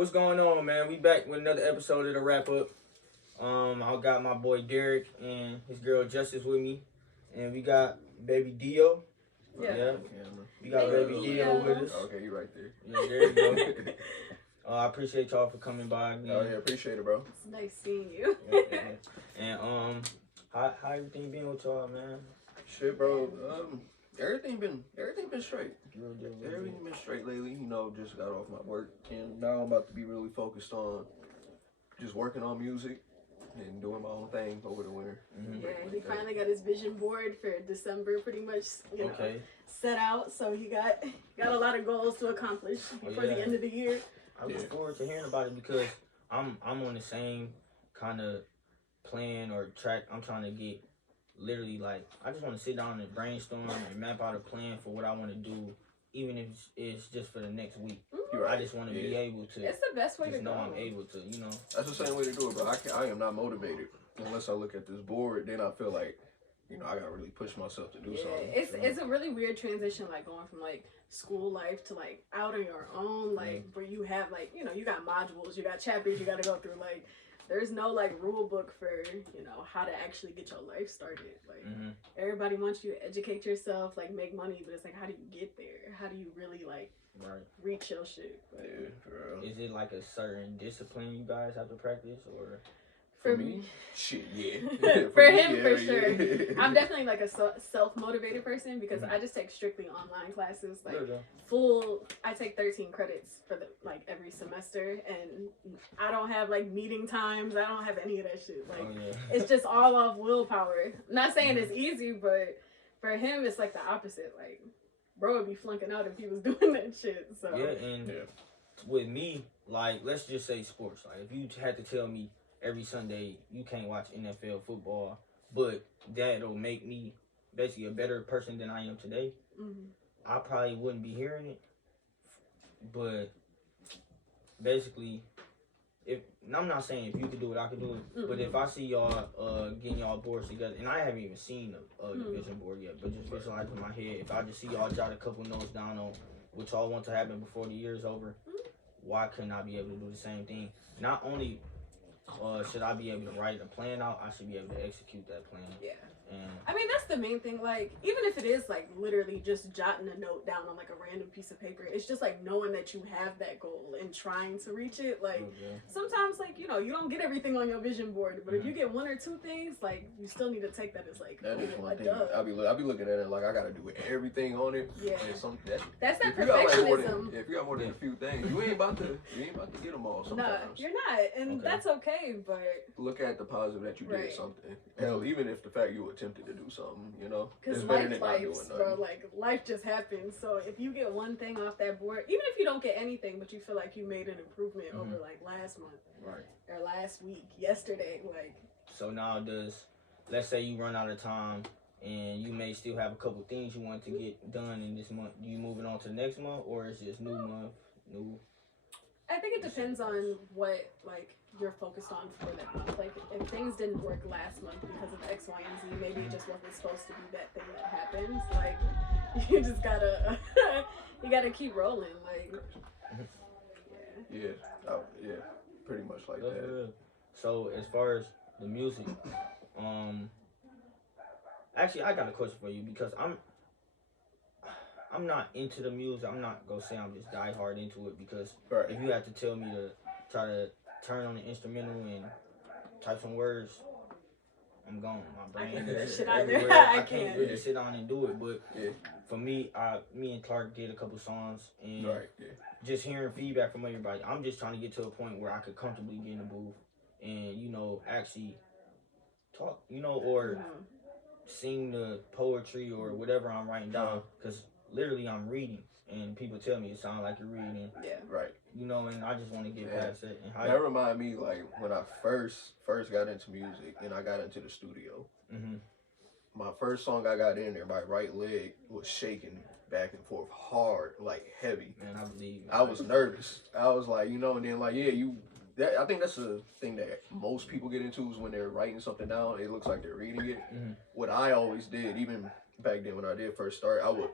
what's going on, man? We back with another episode of the wrap up. I got my boy Derek and his girl Justice with me, and we got baby Dio. Yeah. We got baby Dio with us. Okay, you right there. Yeah, there you go. I appreciate y'all for coming by again. Oh yeah, appreciate it, bro. It's nice seeing you. And how everything been with y'all, man? Shit, bro. Everything been straight. Everything been straight lately. You know, just got off my work, and now I'm about to be really focused on just working on music and doing my own thing over the winter. Yeah, he finally got his vision board for December, pretty much. You know, set out. So he got a lot of goals to accomplish before the end of the year. I look forward to hearing about it because I'm on the same kind of plan or track. I'm trying to get literally like I just want to sit down and brainstorm and map out a plan for what I want to do, even if it's just for the next week. I just want to be able to. It's the best way to just know go. I'm able to, you know. That's the same way to do it, bro. I am not motivated unless I look at this board. Then I feel like, you know, I gotta really push myself to do something. It's a really weird transition, like going from like school life to like out on your own, like where you have like, you know, you got modules, you got chapters you got to go through. Like there's no like rule book for, you know, how to actually get your life started. Like everybody wants you to educate yourself, like make money, but it's like, how do you get there? How do you really like reach your shit? Like, Is it like a certain discipline you guys have to practice, or? For me, shit, for him, for sure. I'm definitely like a self-motivated person because I just take strictly online classes, like I take 13 credits for like every semester, and I don't have like meeting times. I don't have any of that shit. Like it's just all off willpower. I'm not saying it's easy, but for him, it's like the opposite. Like bro would be flunking out if he was doing that shit. So with me, like let's just say sports. Like if you had to tell me every Sunday you can't watch NFL football, but that'll make me basically a better person than I am today, I probably wouldn't be hearing it. But basically, I'm not saying if you could do it, I could do it. But if I see y'all getting y'all boards together, and I haven't even seen the vision board yet, but just visualize in my head, if I just see y'all jot a couple notes down on what y'all want to happen before the year's over, why couldn't I be able to do the same thing? Not only should I be able to write a plan out, I should be able to execute that plan. Yeah. I mean, that's the main thing. Like, even if it is like literally just jotting a note down on like a random piece of paper, it's just like knowing that you have that goal and trying to reach it. Like, sometimes, like, you know, you don't get everything on your vision board, but if you get one or two things, like, you still need to take that as like that is one thing. I'll be looking at it like I gotta do everything on it. Yeah. That's that if perfectionism. If you got more than a few things, you ain't about to get them all. Sometimes. No, you're not, and that's okay. But look at the positive that you did something. Hell, even if the fact you attempted to do something, you know, because life just happens. So if you get one thing off that board, even if you don't get anything, but you feel like you made an improvement over like last month, or last week, yesterday, like. So now let's say you run out of time and you may still have a couple things you want to get done in this month. Do you moving on to the next month, or is just new month, new? I think it depends on what like you're focused on for that month. Like if things didn't work last month because of X, Y, and Z, maybe it just wasn't supposed to be that thing that happens. Like you just gotta you gotta keep rolling. Like pretty much like that. So as far as the music, actually I got a question for you because I'm not into the music. I'm not gonna say I'm just die hard into it because if you have to tell me to try to turn on the instrumental and type some words, I'm gone. My brain is everywhere. I can't really sit down and do it. But for me, me and Clark did a couple songs and just hearing feedback from everybody. I'm just trying to get to a point where I could comfortably get in the booth and, you know, actually talk, you know, or sing the poetry or whatever I'm writing down, because literally I'm reading and people tell me it sounds like you're reading. You know, and I just want to get past it. And that remind me like when I first got into music and I got into the studio. My first song I got in there, my right leg was shaking back and forth hard, like heavy. Man, I believe. I was nervous. I was like, you know, and then like, I think that's a thing that most people get into is when they're writing something down, it looks like they're reading it. What I always did, even back then when I did first start, I would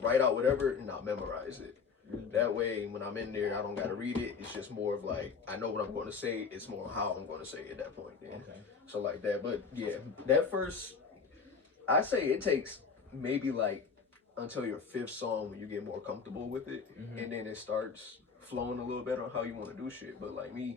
write out whatever and I'll memorize it. That way, when I'm in there, I don't gotta read it. It's just more of like I know what I'm going to say. It's more how I'm going to say it at that point. Then. Okay. So like that, but yeah, that first, I say it takes maybe like until your fifth song when you get more comfortable with it, and then it starts flowing a little better on how you want to do shit. But like me,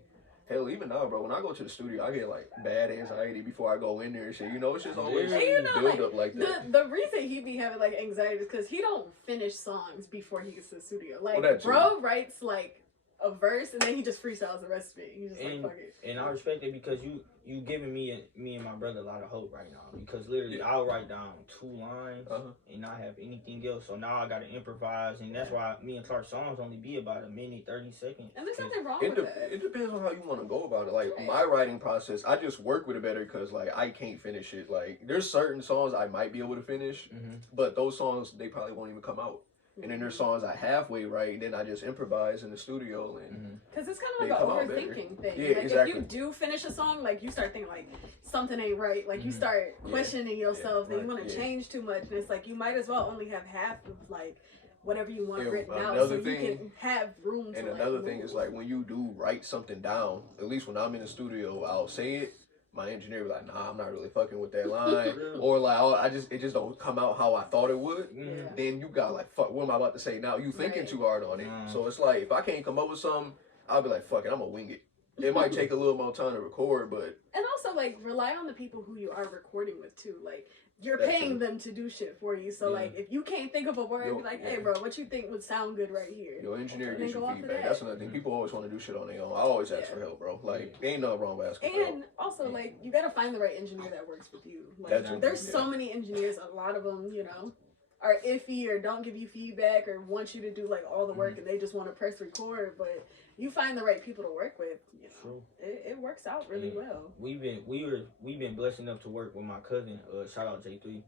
hell, even now, bro, when I go to the studio, I get like bad anxiety before I go in there and shit. You know, it's just always build up like that. The reason he be having like anxiety is because he don't finish songs before he gets to the studio. Like, well, bro writes like a verse and then he just freestyles the rest of it. He's just like, fuck it. And I respect it because you giving me and my brother a lot of hope right now, because literally I'll write down 2 lines and not have anything else. So now I gotta improvise, and that's why me and Clark's songs only be about a minute 30 seconds. And there's nothing wrong with that. It depends on how you want to go about it. Like my writing process, I just work with it better because like I can't finish it. Like there's certain songs I might be able to finish, but those songs they probably won't even come out. And then there's songs I halfway write, and then I just improvise in the studio. And because it's kind of like an overthinking thing. Yeah, like exactly. If you do finish a song, like you start thinking like something ain't right. Like you start questioning yourself, then you want to change too much, and it's like you might as well only have half of like whatever you want written out, so you can have room. And another thing is like when you do write something down, at least when I'm in the studio, I'll say it. My engineer be like, nah, I'm not really fucking with that line. Or like, it just don't come out how I thought it would. Then you got like, fuck, what am I about to say now? You thinking too hard on it. So it's like, if I can't come up with something, I'll be like, fuck it, I'm gonna wing it. It might take a little more time to record, but... And also, like, rely on the people who you are recording with, too. Like, you're paying them to do shit for you. So, like, if you can't think of a word, be like, hey, bro, what you think would sound good right here? Your engineer gives you feedback. That's another thing. People always want to do shit on their own. I always ask for help, bro. Like, ain't nothing wrong with asking for help. And also, like, you gotta find the right engineer that works with you. Like, there's so many engineers, a lot of them, you know, are iffy or don't give you feedback or want you to do, like, all the work and they just want to press record. But you find the right people to work with, you know, it works out really well. We've been blessed enough to work with my cousin. Shout out J3.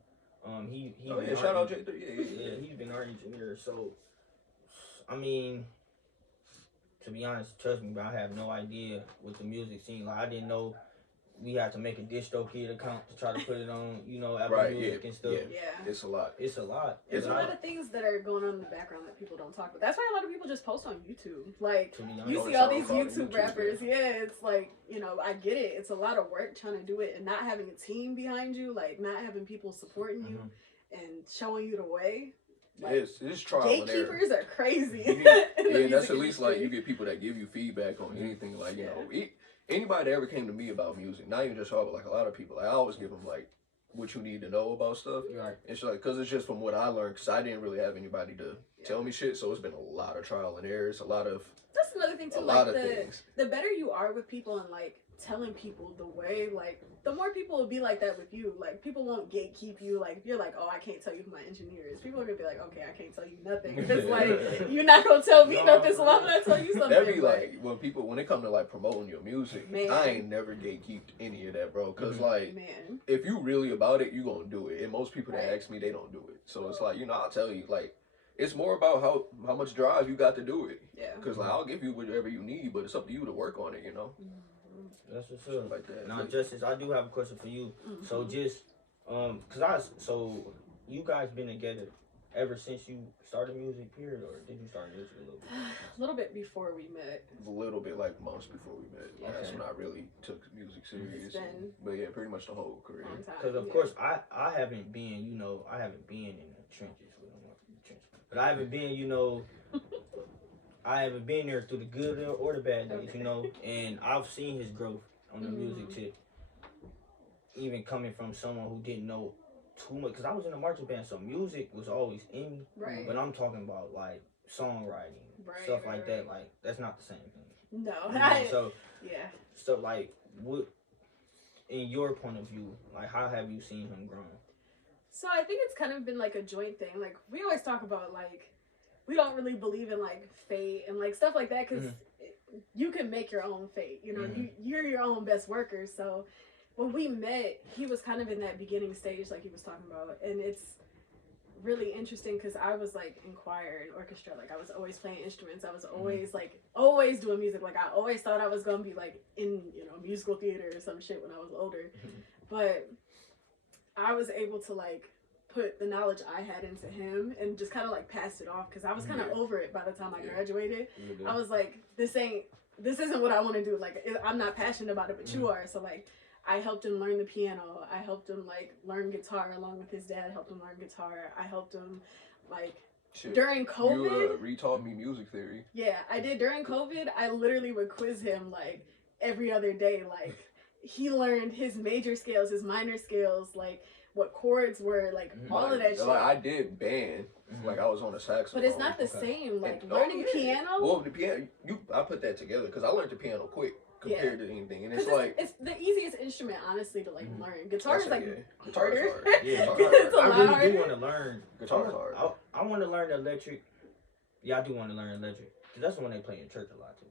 Shout out J3. Yeah, he's been our engineer. So, I mean, to be honest, trust me, bro, I have no idea what the music scene. Like, I didn't know we had to make a DistroKid account to try to put it on, you know, Apple Music and stuff. Yeah. It's a lot. It's a lot. There's a lot of things that are going on in the background that people don't talk about. That's why a lot of people just post on YouTube. Like, you see all these YouTube rappers. Yeah, it's like, you know, I get it. It's a lot of work trying to do it and not having a team behind you, like not having people supporting you and showing you the way. Like, it's trial and error. Gatekeepers are crazy. Yeah, that's at least like you get people that give you feedback on anything. Like, you know, anybody that ever came to me about music, not even just her, but like a lot of people, like, I always give them like what you need to know about stuff. Right. It's like, cause it's just from what I learned, cause I didn't really have anybody to tell me shit. So it's been a lot of trial and errors, a lot of. That's another thing too. Like the better you are with people and like telling people the way, like the more people will be like that with you. Like people won't gatekeep you. Like if you're like, oh, I can't tell you who my engineer is, people are gonna be like, okay, I can't tell you nothing. It's like you're not gonna tell me nothing, so I'm gonna tell you something. That'd be like when it come to like promoting your music, I ain't never gatekeeped any of that, bro. Cause like if you really about it, you gonna do it. And most people that ask me, they don't do it. So it's like, you know, I'll tell you, like it's more about how much drive you got to do it. Yeah. Cause like I'll give you whatever you need, but it's up to you to work on it, you know. That's what's up. Like that. Now, Justice, I do have a question for you. So just, so you guys been together ever since you started music, period, or did you start music a little bit? A little bit before we met. A little bit, like months before we met. Yeah. That's when I really took music serious. But yeah, pretty much the whole career. Because of course, I haven't been, you know, I haven't been in the trenches. But I haven't been, you know, I haven't been there through the good or the bad days, you know, and I've seen his growth on the music tip. Even coming from someone who didn't know too much, because I was in a marching band, so music was always in me. Right. But I'm talking about like songwriting, stuff like that. Like that's not the same thing. No. You know? So So like, what, in your point of view, like how have you seen him grow? So I think it's kind of been like a joint thing. Like we always talk about like we don't really believe in like fate and like stuff like that because you can make your own fate. You know, you're your own best worker. So when we met, he was kind of in that beginning stage, like he was talking about, and it's really interesting because I was like in choir and orchestra. Like I was always playing instruments. I was always like always doing music. Like I always thought I was gonna be like in musical theater or some shit when I was older, but I was able to like put the knowledge I had into him and just kind of like passed it off because I was kind of over it by the time I graduated. I was like, this isn't what I want to do. Like, I'm not passionate about it, but you are. So like, I helped him learn the piano. I helped him like learn guitar along with his dad. Helped him learn guitar. I helped him like during COVID. You retaught me music theory. Yeah, I did during COVID. I literally would quiz him like every other day. Like he learned his major scales, his minor scales, like what chords were, like all of that shit. Like I did band, like I was on a saxophone. But it's not the same. Like learning piano. Well, the piano, I put that together because I learned the piano quick compared to anything, and it's like it's the easiest instrument, honestly, to like learn. Guitar is like harder. Hard. It's a lot harder. I really do want to learn. Guitar's hard. I want to learn electric. Yeah, I do want to learn electric because that's the one they play in church a lot too.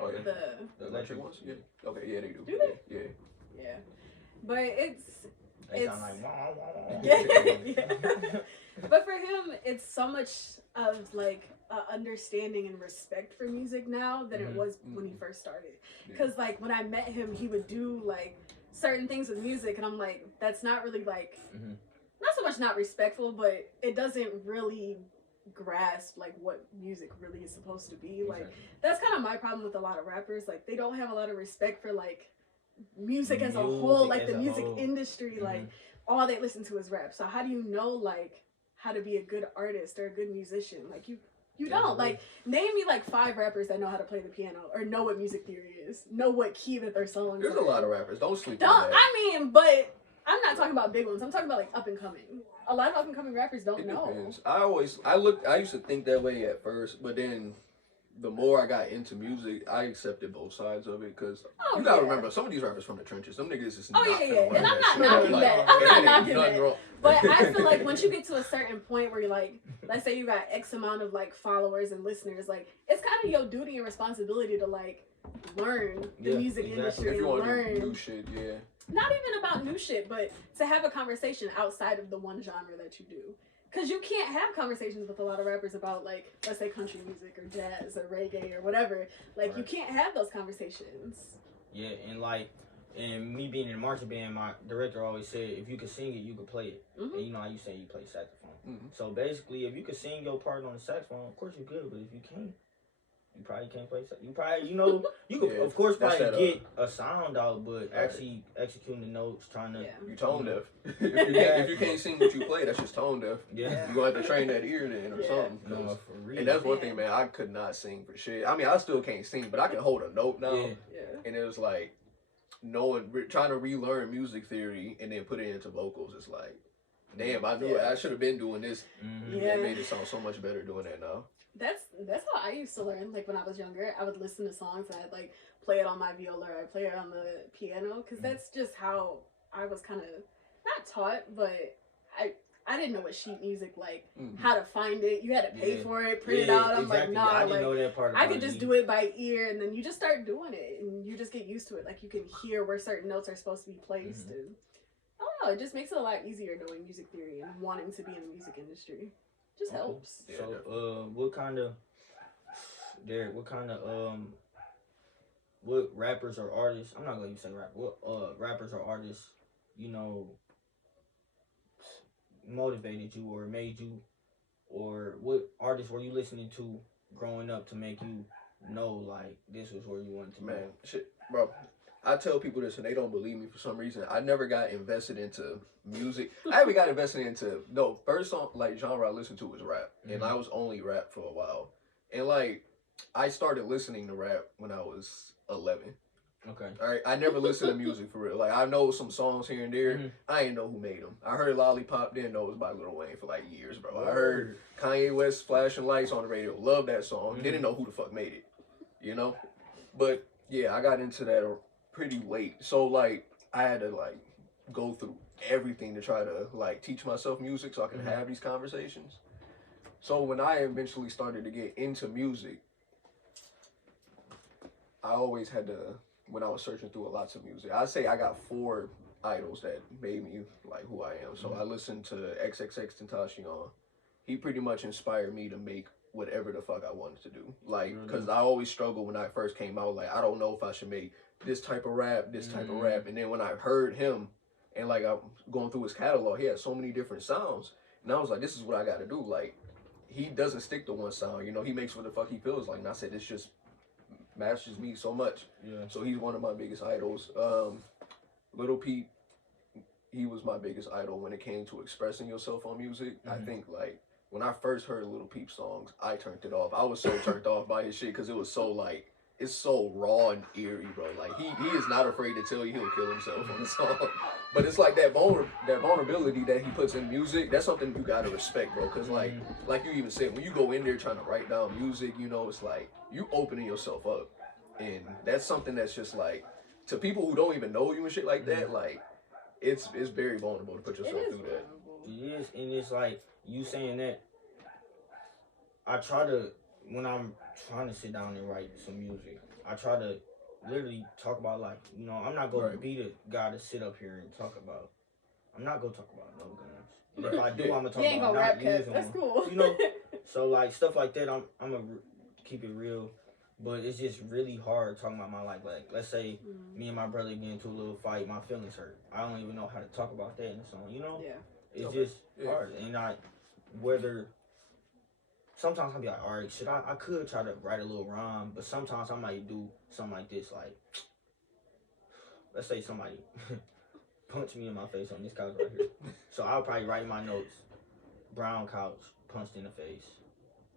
Oh yeah, the electric ones. Yeah. Okay. Yeah, they do. Do they? Yeah. Yeah, but They sound like wah, wah, wah. yeah. But for him, it's so much of like understanding and respect for music now than it was when he first started. Because like when I met him, he would do like certain things with music, and I'm like, that's not really like not so much not respectful, but it doesn't really grasp like what music really is supposed to be. Like that's kind of my problem with a lot of rappers. Like they don't have a lot of respect for like music as a whole, like the music industry. Like all they listen to is rap. So how do you know like how to be a good artist or a good musician? Like you don't. Like name me like 5 rappers that know how to play the piano or know what music theory is, know what key that their songs There's are. a lot of rappers. Don't sleep on that. I mean, but I'm not talking about big ones. I'm talking about like up and coming. A lot of up and coming rappers don't know. Depends. I used to think that way at first, but then the more I got into music, I accepted both sides of it because you gotta remember, some of these rappers from the trenches, them niggas is not and I'm not knocking that. I'm not knocking that. But I feel like once you get to a certain point where you're like, let's say you got X amount of like followers and listeners, like it's kind of your duty and responsibility to like learn the music industry. If you want learn to do new shit, not even about new shit, but to have a conversation outside of the one genre that you do. Because you can't have conversations with a lot of rappers about, like, let's say country music or jazz or reggae or whatever. Like, you can't have those conversations. Yeah, and me being in a marching band, my director always said, if you can sing it, you can play it. And you know how you say you play saxophone. So basically, if you can sing your part on the saxophone, of course you're good. But if you can't, you probably can't play saxophone. You probably, you could, of course, probably get a sound out, but actually executing the notes, trying to... You tone deaf. If you can't sing what you play, that's just tone deaf. Yeah. You're going to have to train that ear then or something. No, for real. And that's one thing, man, I could not sing for shit. I mean, I still can't sing, but I can hold a note now. And it was like, trying to relearn music theory and then put it into vocals. It's like, damn, I knew I should have been doing this. That made it sound so much better doing that now. That's how I used to learn. Like when I was younger, I would listen to songs and I'd like play it on my viola or I'd play it on the piano because that's just how I was kind of not taught, but I didn't know what sheet music, like how to find it. You had to pay for it, print it out. I'm like, nah, I didn't know that part I could just do it by ear, and then you just start doing it, and you just get used to it. Like you can hear where certain notes are supposed to be placed, and I don't know. It just makes it a lot easier knowing music theory and wanting to be in the music industry. Just helps. So, what rappers or artists? I'm not gonna even say rap. What rappers or artists, motivated you or made you, or what artists were you listening to growing up to make you know like this was where you wanted to go? Shit, bro. I tell people this and they don't believe me for some reason. I never got invested into music. I haven't got invested into first song like genre I listened to was rap, and I was only rap for a while. And like I started listening to rap when I was 11. Okay. All right. I never listened to music for real. Like I know some songs here and there. I didn't know who made them. I heard Lollipop. Didn't know it was by Lil Wayne for like years, bro. I heard Kanye West Flashing Lights on the radio. Love that song. Didn't know who the fuck made it. But yeah, I got into that pretty late. So like I had to like go through everything to try to like teach myself music so I can have these conversations. So when I eventually started to get into music, I always had to, when I was searching through lots of music, I'd say I got 4 idols that made me like who I am. So I listened to XXXTentacion. He pretty much inspired me to make whatever the fuck I wanted to do. Like, because I always struggled when I first came out. Like, I don't know if I should make this type of rap, this type of rap. And then when I heard him And like I'm going through his catalog, he had so many different sounds, and I was like, this is what I got to do. Like he doesn't stick to one sound, you know. He makes what the fuck he feels like, and I said this just matches me so much. Yeah. So he's one of my biggest idols. Little Peep, he was my biggest idol when it came to expressing yourself on music. I think like when I first heard Little Peep songs, I turned it off. I was so turned off by his shit because it was so like, it's so raw and eerie, bro. Like he is not afraid to tell you he'll kill himself on the song. But it's like that vulnerability that he puts in music. That's something you gotta respect, bro. Cause like you even said, when you go in there trying to write down music, you know, it's like you opening yourself up, and that's something that's just like to people who don't even know you and shit like that. Like it's very vulnerable to put yourself through that. It is, and it's like you saying that. I try to, when I'm trying to sit down and write some music, I try to literally talk about, like, you know, I'm not going to be the guy to sit up here and talk about, I'm not going to talk about no guns. And if I do, I'm going to talk about not using That's them. cool. You know, so, like, stuff like that, I'm going to keep it real. But it's just really hard talking about my life. Like, let's say me and my brother get into a little fight, my feelings hurt. I don't even know how to talk about that in a song, you know? Yeah. It's just hard. And sometimes I'll be like, all right, I could try to write a little rhyme, but sometimes I might do something like this, like, let's say somebody punched me in my face on this couch right here. So I'll probably write in my notes, brown couch, punched in the face,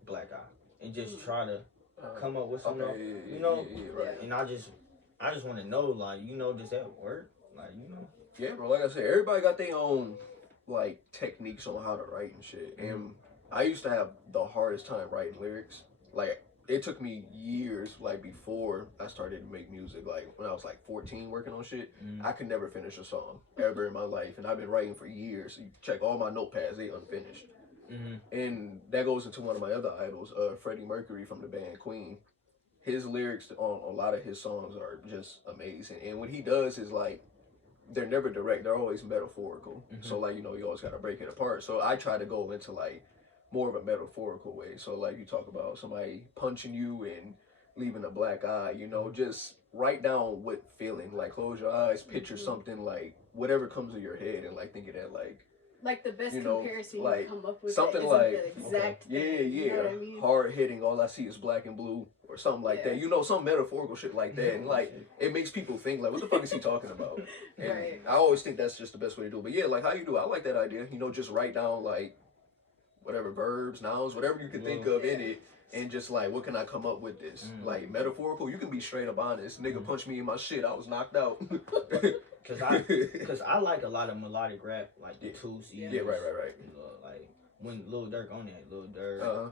black eye, and just try to come up with something, you know? Right. And I just want to know, like, you know, does that work? Like, you know? Yeah, bro, like I said, everybody got their own, like, techniques on how to write and shit. And I used to have the hardest time writing lyrics. Like, it took me years, like, before I started to make music. Like, when I was, like, 14 working on shit, I could never finish a song ever in my life. And I've been writing for years. You check all my notepads, they unfinished. And that goes into one of my other idols, Freddie Mercury from the band Queen. His lyrics on a lot of his songs are just amazing. And what he does is, like, they're never direct. They're always metaphorical. So, like, you know, you always got to break it apart. So I try to go into, like, more of a metaphorical way. So, like, you talk about somebody punching you and leaving a black eye, you know, just write down what feeling. Like, close your eyes, picture something, like, whatever comes to your head, and, like, think of that, like the best you know, comparison like, you come up with. something like the exact thing, yeah, you know what I mean? hard hitting, all I see is black and blue, or something like that. You know, some metaphorical shit like that. And, like, it makes people think, like, what the fuck is he talking about? And I always think that's just the best way to do it. But yeah, like, how you do it, I like that idea. You know, just write down, like, whatever verbs, nouns, whatever you can think of in it, and just like, what can I come up with this? Like, metaphorical, you can be straight up honest. Nigga punched me in my shit, I was knocked out. Cause I like a lot of melodic rap, like the 2 C's. Yeah, right. Like when Lil Durk on that, Lil Durk,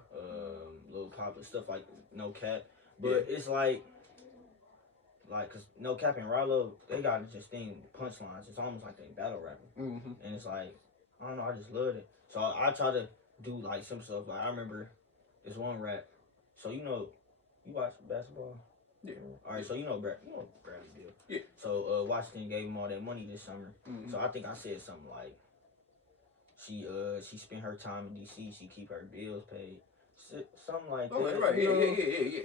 Lil Papa, stuff like No Cap. But it's like, cause No Cap and Rallo, they got this thing, punchlines. It's almost like they battle rapping. And it's like, I don't know, I just love it. So I try to do like some stuff. Like I remember this one rap. So you know, you watch basketball? Yeah. All right. So you know Bradley Beal. Yeah. So Washington gave him all that money this summer. So I think I said something like, she spent her time in DC. She keep her bills paid. Something like that. Right. Yeah.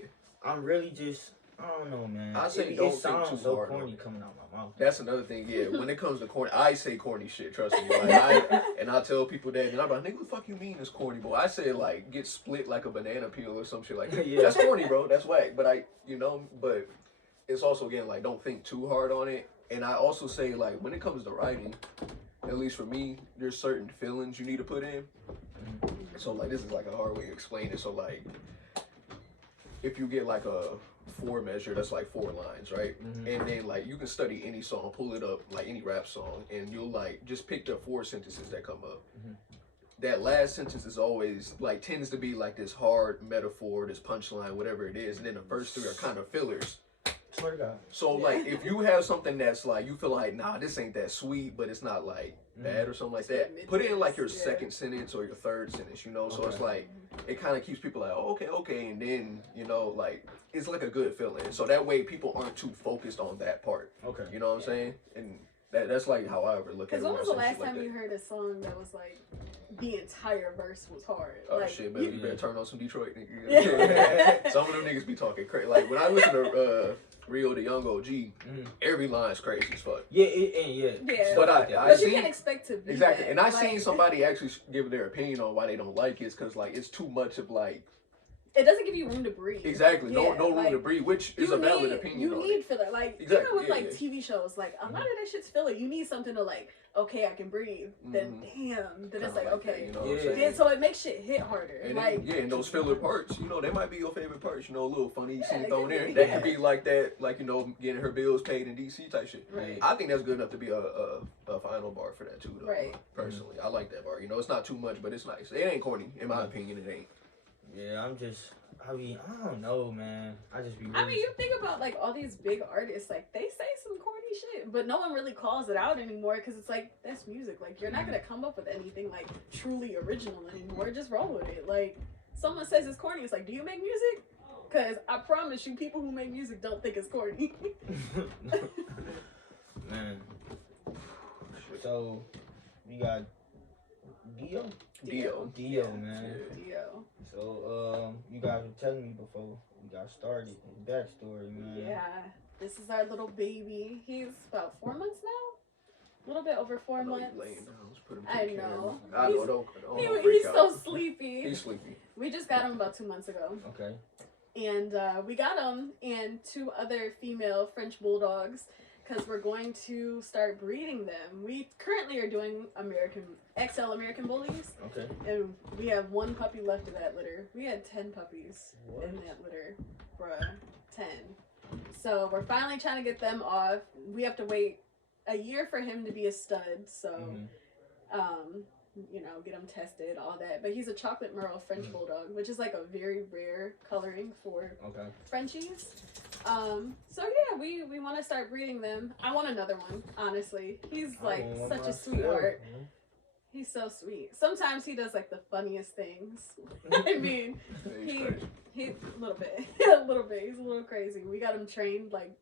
I'm really just, I don't know, man. I say it sounds so corny coming out my mouth. That's another thing, yeah. When it comes to corny, I say corny shit, trust me. Like, I tell people that, and I'm like, nigga, what the fuck you mean it's corny, boy? I say, like, get split like a banana peel or some shit like that. That's corny, bro. That's whack. But but it's also, again, like, don't think too hard on it. And I also say, like, when it comes to writing, at least for me, there's certain feelings you need to put in. So, like, this is, like, a hard way to explain it. So, like, if you get, like, a 4 measure, that's like 4 lines, right? And then, like, you can study any song, pull it up, like any rap song, and you'll, like, just pick the 4 sentences that come up. That last sentence is always, like, tends to be like this hard metaphor, this punchline, whatever it is, and then the first 3 are kind of fillers. Swear to God. So, like, if you have something that's like, you feel like, nah, this ain't that sweet, but it's not like bad or something like that, put it in like your second sentence or your third sentence, you know? So it's like, it kind of keeps people like, oh, okay, and then, you know, like, it's like a good feeling. So that way people aren't too focused on that part. Okay. You know what I'm saying? And That's like how I ever look at it. Because when was the last time like you heard a song that was like the entire verse was hard? Oh like, shit, baby, you better turn on some Detroit niggas. Yeah. Some of them niggas be talking crazy. Like when I listen to Rio the Young OG, every line's crazy as fuck. Yeah. But but you can't expect to be exactly. that. And I seen somebody actually give their opinion on why they don't like it, because like it's too much of like. It doesn't give you room to breathe. Exactly. No room to breathe, which is a valid opinion. You need filler. Like exactly. even with like TV shows, like a lot of that shit's filler. You need something to like, okay, I can breathe. Then damn. Then it's like okay. That, you know so it makes shit hit harder. And like then, and those filler parts, they might be your favorite parts. A little funny scene thrown in. That could be like that, like getting her bills paid in DC type shit. Right. I think that's good enough to be a final bar for that too, though. Right. Personally, I like that bar. It's not too much, but it's nice. It ain't corny, in my opinion. It ain't. Yeah, I don't know, man. Really... you think about like all these big artists, like they say some corny shit, but no one really calls it out anymore because it's like that's music. Like you're not gonna come up with anything like truly original anymore. Just roll with it. Like someone says it's corny, it's like, do you make music? Because I promise you, people who make music don't think it's corny. Man. So we got Dio, man. Dio. So, you guys were telling me before we got started, his backstory, man. Yeah, this is our little baby. He's about 4 months now. A little bit over 4 months. I know. He's so sleepy. He's sleepy. We just got him about 2 months ago. Okay. And we got him and 2 other female French bulldogs because we're going to start breeding them. We currently are doing XL American bullies. Okay. And we have 1 puppy left of that litter. We had 10 puppies in that litter. Bruh. 10. So we're finally trying to get them off. We have to wait a year for him to be a stud. So, get him tested, all that. But he's a chocolate merle French bulldog, which is like a very rare coloring for Frenchies. So yeah, we want to start breeding them. I want another one, honestly. He's like such a sweetheart. He's so sweet. Sometimes he does like the funniest things. I mean, he's a little bit. He's a little crazy. We got him trained like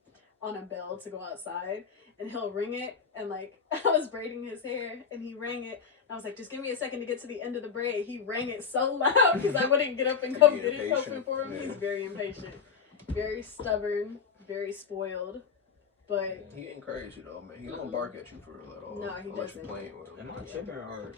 on a bell to go outside, and he'll ring it. And like I was braiding his hair, and he rang it. I was like, just give me a second to get to the end of the braid. He rang it so loud because I wouldn't get up and go get it open for him. Yeah. He's very impatient, very stubborn, very spoiled. But he ain't crazy though, man. He don't bark at you for real at all. No, he doesn't. Playing with him. Am I tripping, or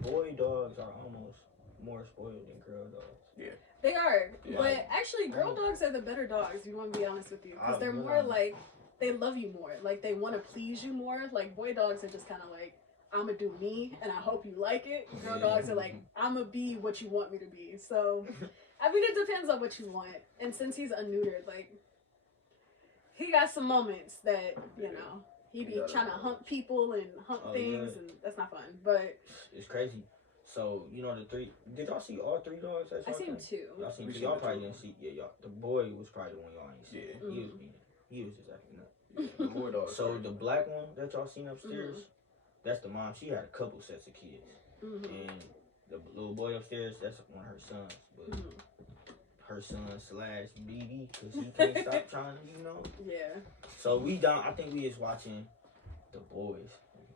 boy dogs are almost more spoiled than girl dogs? Yeah. They are. Yeah. But actually, girl dogs are the better dogs, you want to be honest with you. Because they're more like, they love you more. Like, they want to please you more. Like, boy dogs are just kind of like, I'm going to do me, and I hope you like it. Girl dogs are like, I'm going to be what you want me to be. So, I mean, it depends on what you want. And since he's unneutered, like, he got some moments that, he be trying to hunt people and hunt things, and that's not fun. But it's crazy. So, the 3, did y'all see all 3 dogs? I seen 2. Y'all seen 2. Y'all probably didn't see, y'all. The boy was probably the one y'all ain't seen. Yeah. He was just acting up. The boy dog. So, the black one that y'all seen upstairs, that's the mom. She had a couple sets of kids. And the little boy upstairs, that's one of her sons. But her son / BB, because he can't stop trying to, Yeah. So, I think we is watching The Boys.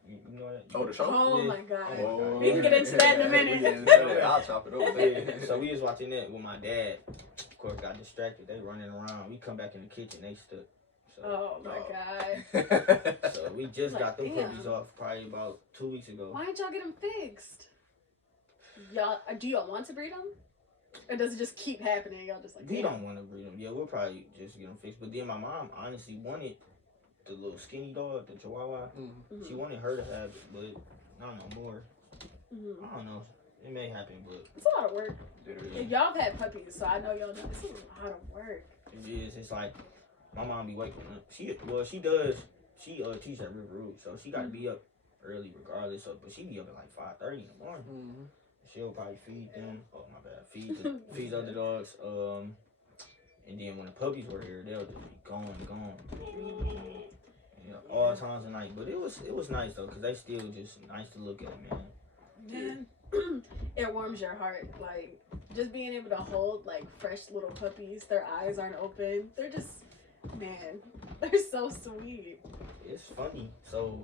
You know that? Oh, the show? Oh, my God. We can get into that in a minute. I'll chop it over. So, we was watching that with my dad. Of course, got distracted. They running around. We come back in the kitchen. They stuck. So, oh, my God. So, we just got them puppies off probably about 2 weeks ago. Why didn't y'all get them fixed? Do y'all want to breed them? Or does it just keep happening? Y'all just like... We don't want to breed them. Yeah, we'll probably just get them fixed. But then my mom honestly wanted the little skinny dog, the Chihuahua. She wanted her to have it, but I don't know, more. I don't know. It may happen, but... It's a lot of work. Y'all have had puppies, so I know y'all know. It's a lot of work. It is. It's like, my mom be waking up. She does. She teaches at River Root, so she got to be up early regardless of, but she be up at like 5:30 in the morning. She'll probably feed them. Oh, my bad. Feed other dogs. And then when the puppies were here, they'll just be gone. All times of night. But it was nice though, because they still just nice to look at, man. It warms your heart. Like, just being able to hold like fresh little puppies. Their eyes aren't open. They're just Man, they're so sweet. It's funny. So,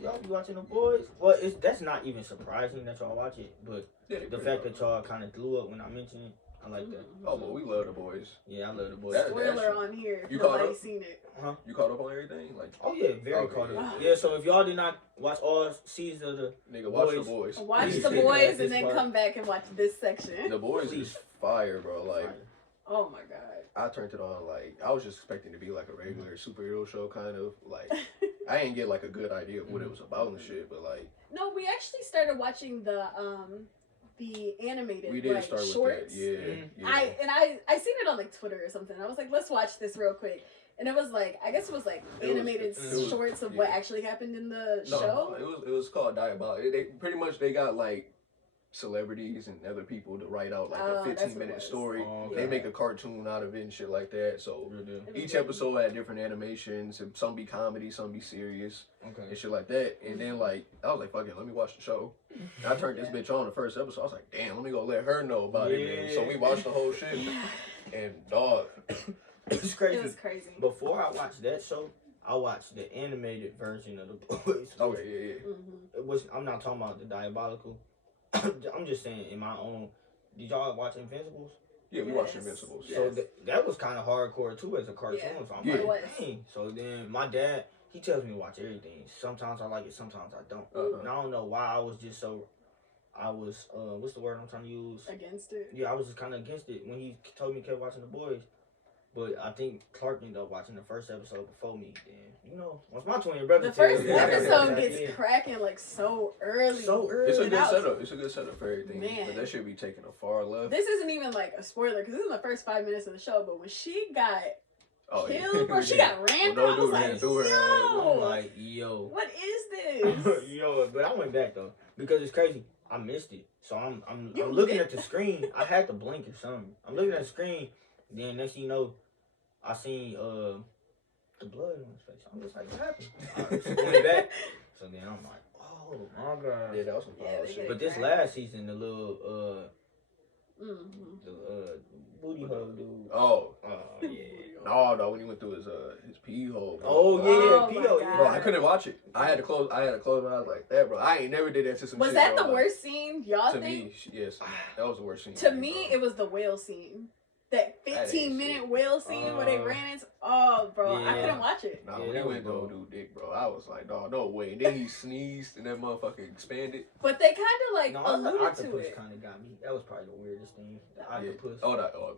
y'all be watching The Boys? Well, that's not even surprising that y'all watch it, but the fact that y'all kind of threw up when I mentioned it, I like that. Oh, but we love The Boys. Yeah, I love The Boys. Spoiler on here. You caught Nobody's up? Seen it. Huh? You caught up on everything? Like, oh yeah, very caught up. Yeah, so if y'all did not watch all seasons of The nigga, watch The Boys. Watch The Boys and then come back and watch this section. The Boys is fire, bro. Like, oh my god. I turned it on, like, I was just expecting to be like a regular superhero show, kind of. Like, I didn't get like a good idea of what it was about and shit, but like. No, we actually started watching the animated we did start shorts. with that. Yeah. I seen it on like Twitter or something. I was like, let's watch this real quick. And it was like, I guess it was like animated shorts of what actually happened in the show. No, it was called Diabolical. They pretty much got like celebrities and other people to write out like a 15-minute story. They make a cartoon out of it and shit like that. So each episode had different animations, and some be comedy, some be serious, and shit like that. And then like I was like, fuck it, let me watch the show. And I turned this bitch on the first episode. I was like, damn, let me go let her know about it. Man. So we watched the whole shit, and dog, it's crazy. It was crazy. Before I watched that show, I watched the animated version of The Boys. Okay, yeah. It was. I'm not talking about the Diabolical. I'm just saying, in my own. Did y'all watch Invincibles? Yeah, we watched Invincibles. So that was kind of hardcore too as a cartoon. Yeah. So I'm like, dang. So then my dad, he tells me to watch everything. Sometimes I like it, sometimes I don't. And I don't know why I was just so. I was what's the word I'm trying to use? Against it. Yeah, I was just kind of against it when he told me to keep watching The Boys. But I think Clark ended up watching the first episode before me. Then once my twin brother. The first episode gets cracking like so early. So early. It's a good setup. It's a good setup for everything. Man. But that should be taking a far left. This isn't even like a spoiler because this is the first 5 minutes of the show. But when she got killed, bro, she got ran through. I was like, yo, I'm like, yo, what is this? Yo, but I went back though because it's crazy. I missed it, so I'm looking at the screen. I had to blink or something. I'm looking at the screen. Then next thing you know, I seen the blood on his face. I'm just like, what happened? I went back. So then I'm like, oh my god. Yeah, that was some fire shit. But this last season, the little the booty hole dude. Oh yeah. No, when he went through his pee hole. Bro. Oh yeah, pee hole. Bro, I couldn't watch it. I had to close my eyes like that, bro. I ain't never did that to some shit. Was that bro. the worst scene, y'all to think? Me, yes. That was the worst scene. To me, it was the whale scene. That 15-minute whale scene where they ran into. Oh, bro, I couldn't watch it. Nah, when he went to go do dick, bro, I was like, no way. And then he sneezed and that motherfucker expanded. But they kind of like alluded the octopus to it. Kind of got me. That was probably the weirdest thing. The octopus.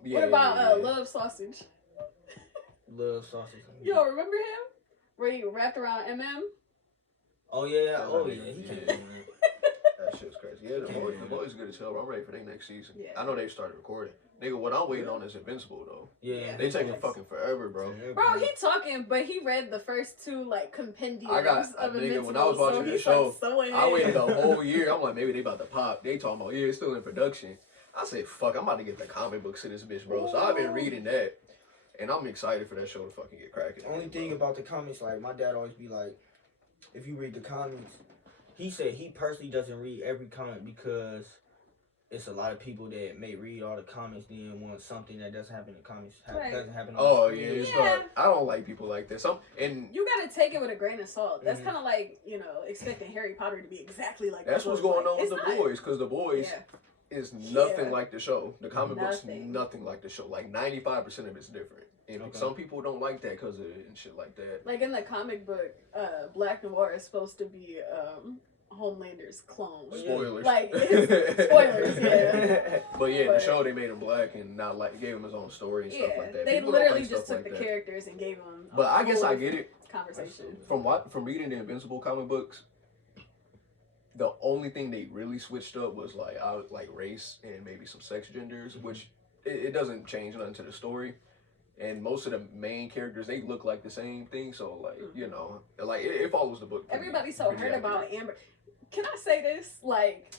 Yeah, what about Love Sausage? Love Sausage. Yo, remember him? Where he wrapped around MM? Oh yeah. He can't do that shit's crazy. Yeah, the boys good as hell. I'm ready for their next season. Yeah. I know they started recording. Nigga, what I'm waiting on is Invincible though. Yeah. They taking fucking forever, bro. Bro, he talking, but he read the first two like compendiums of Invincible. When I was watching the show, like, I waited a whole year. I'm like, maybe they about to pop. They talking about, it's still in production. I said, fuck, I'm about to get the comic books to this bitch, bro. So I've been reading that. And I'm excited for that show to fucking get cracking. Only thing about the comics, like my dad always be like, if you read the comics, he said he personally doesn't read every comic because it's a lot of people that may read all the comics then want something that doesn't happen in the comics doesn't happen on the screen. But I don't like people like that. And you gotta take it with a grain of salt. That's kind of like, expecting Harry Potter to be exactly like that's what's going on with the boys, because the boys is nothing like the show. The comic book's nothing like the show. Like 95% of it's different. And some people don't like that because of it and shit like that. Like in the comic book, Black Noir is supposed to be Homelander's clone. Spoilers. Like spoilers, yeah. But in the show they made him black and not like gave him his own story and stuff like that. They People literally just took the characters and gave them. But I guess I get it. Conversation. From reading the Invincible comic books, the only thing they really switched up was like race and maybe some sex genders, which it doesn't change nothing to the story. And most of the main characters, they look like the same thing. So it follows the book. Everybody's so hurt about Amber. Can I say this?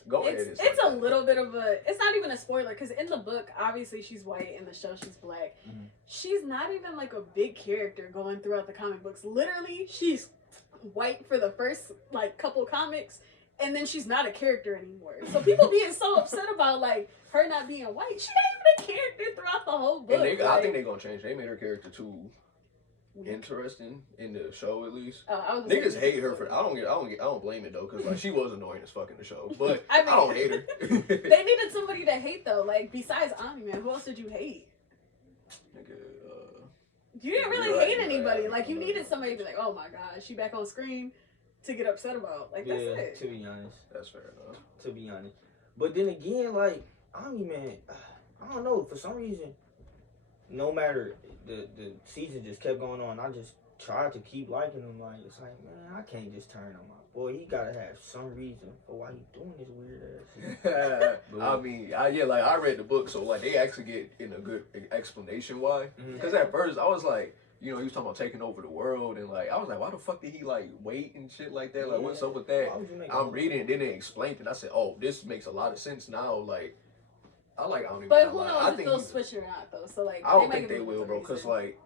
Go ahead. It's a little bit of it's not even a spoiler because in the book, obviously she's white. In the show, she's black. Mm-hmm. She's not even like a big character going throughout the comic books. Literally, she's white for the first couple comics, and then she's not a character anymore. So people being so upset about her not being white. She ain't even a character throughout the whole book. And I think they're gonna change. They made her character too interesting in the show at least. Niggas hate her for. I don't blame it though, because like she was annoying as fuck in the show, but I don't hate her. They needed somebody to hate though. Like besides Omni Man, who else did you hate? Nigga, you didn't really hate anybody. Like you needed somebody to be like, oh my god, she back on screen to get upset about. Like that's it. To be honest, that's fair enough. To be honest, but then again, like Omni Man, I don't know, for some reason, no matter the season just kept going on, I just tried to keep liking him. Like it's like, man, I can't just turn on my boy. He gotta have some reason for why he doing this weird ass shit. I mean, like I read the book, so like they actually get in a good explanation why. Because at first I was like, you know, he was talking about taking over the world, and like I was like, why the fuck did he like wait and shit like that? Like what's up with that? I'm reading it, then they explained it, and I said, oh, this makes a lot of sense now. Like I don't even. But who knows if they'll switch it or not though? So like I don't think they will, bro. Because like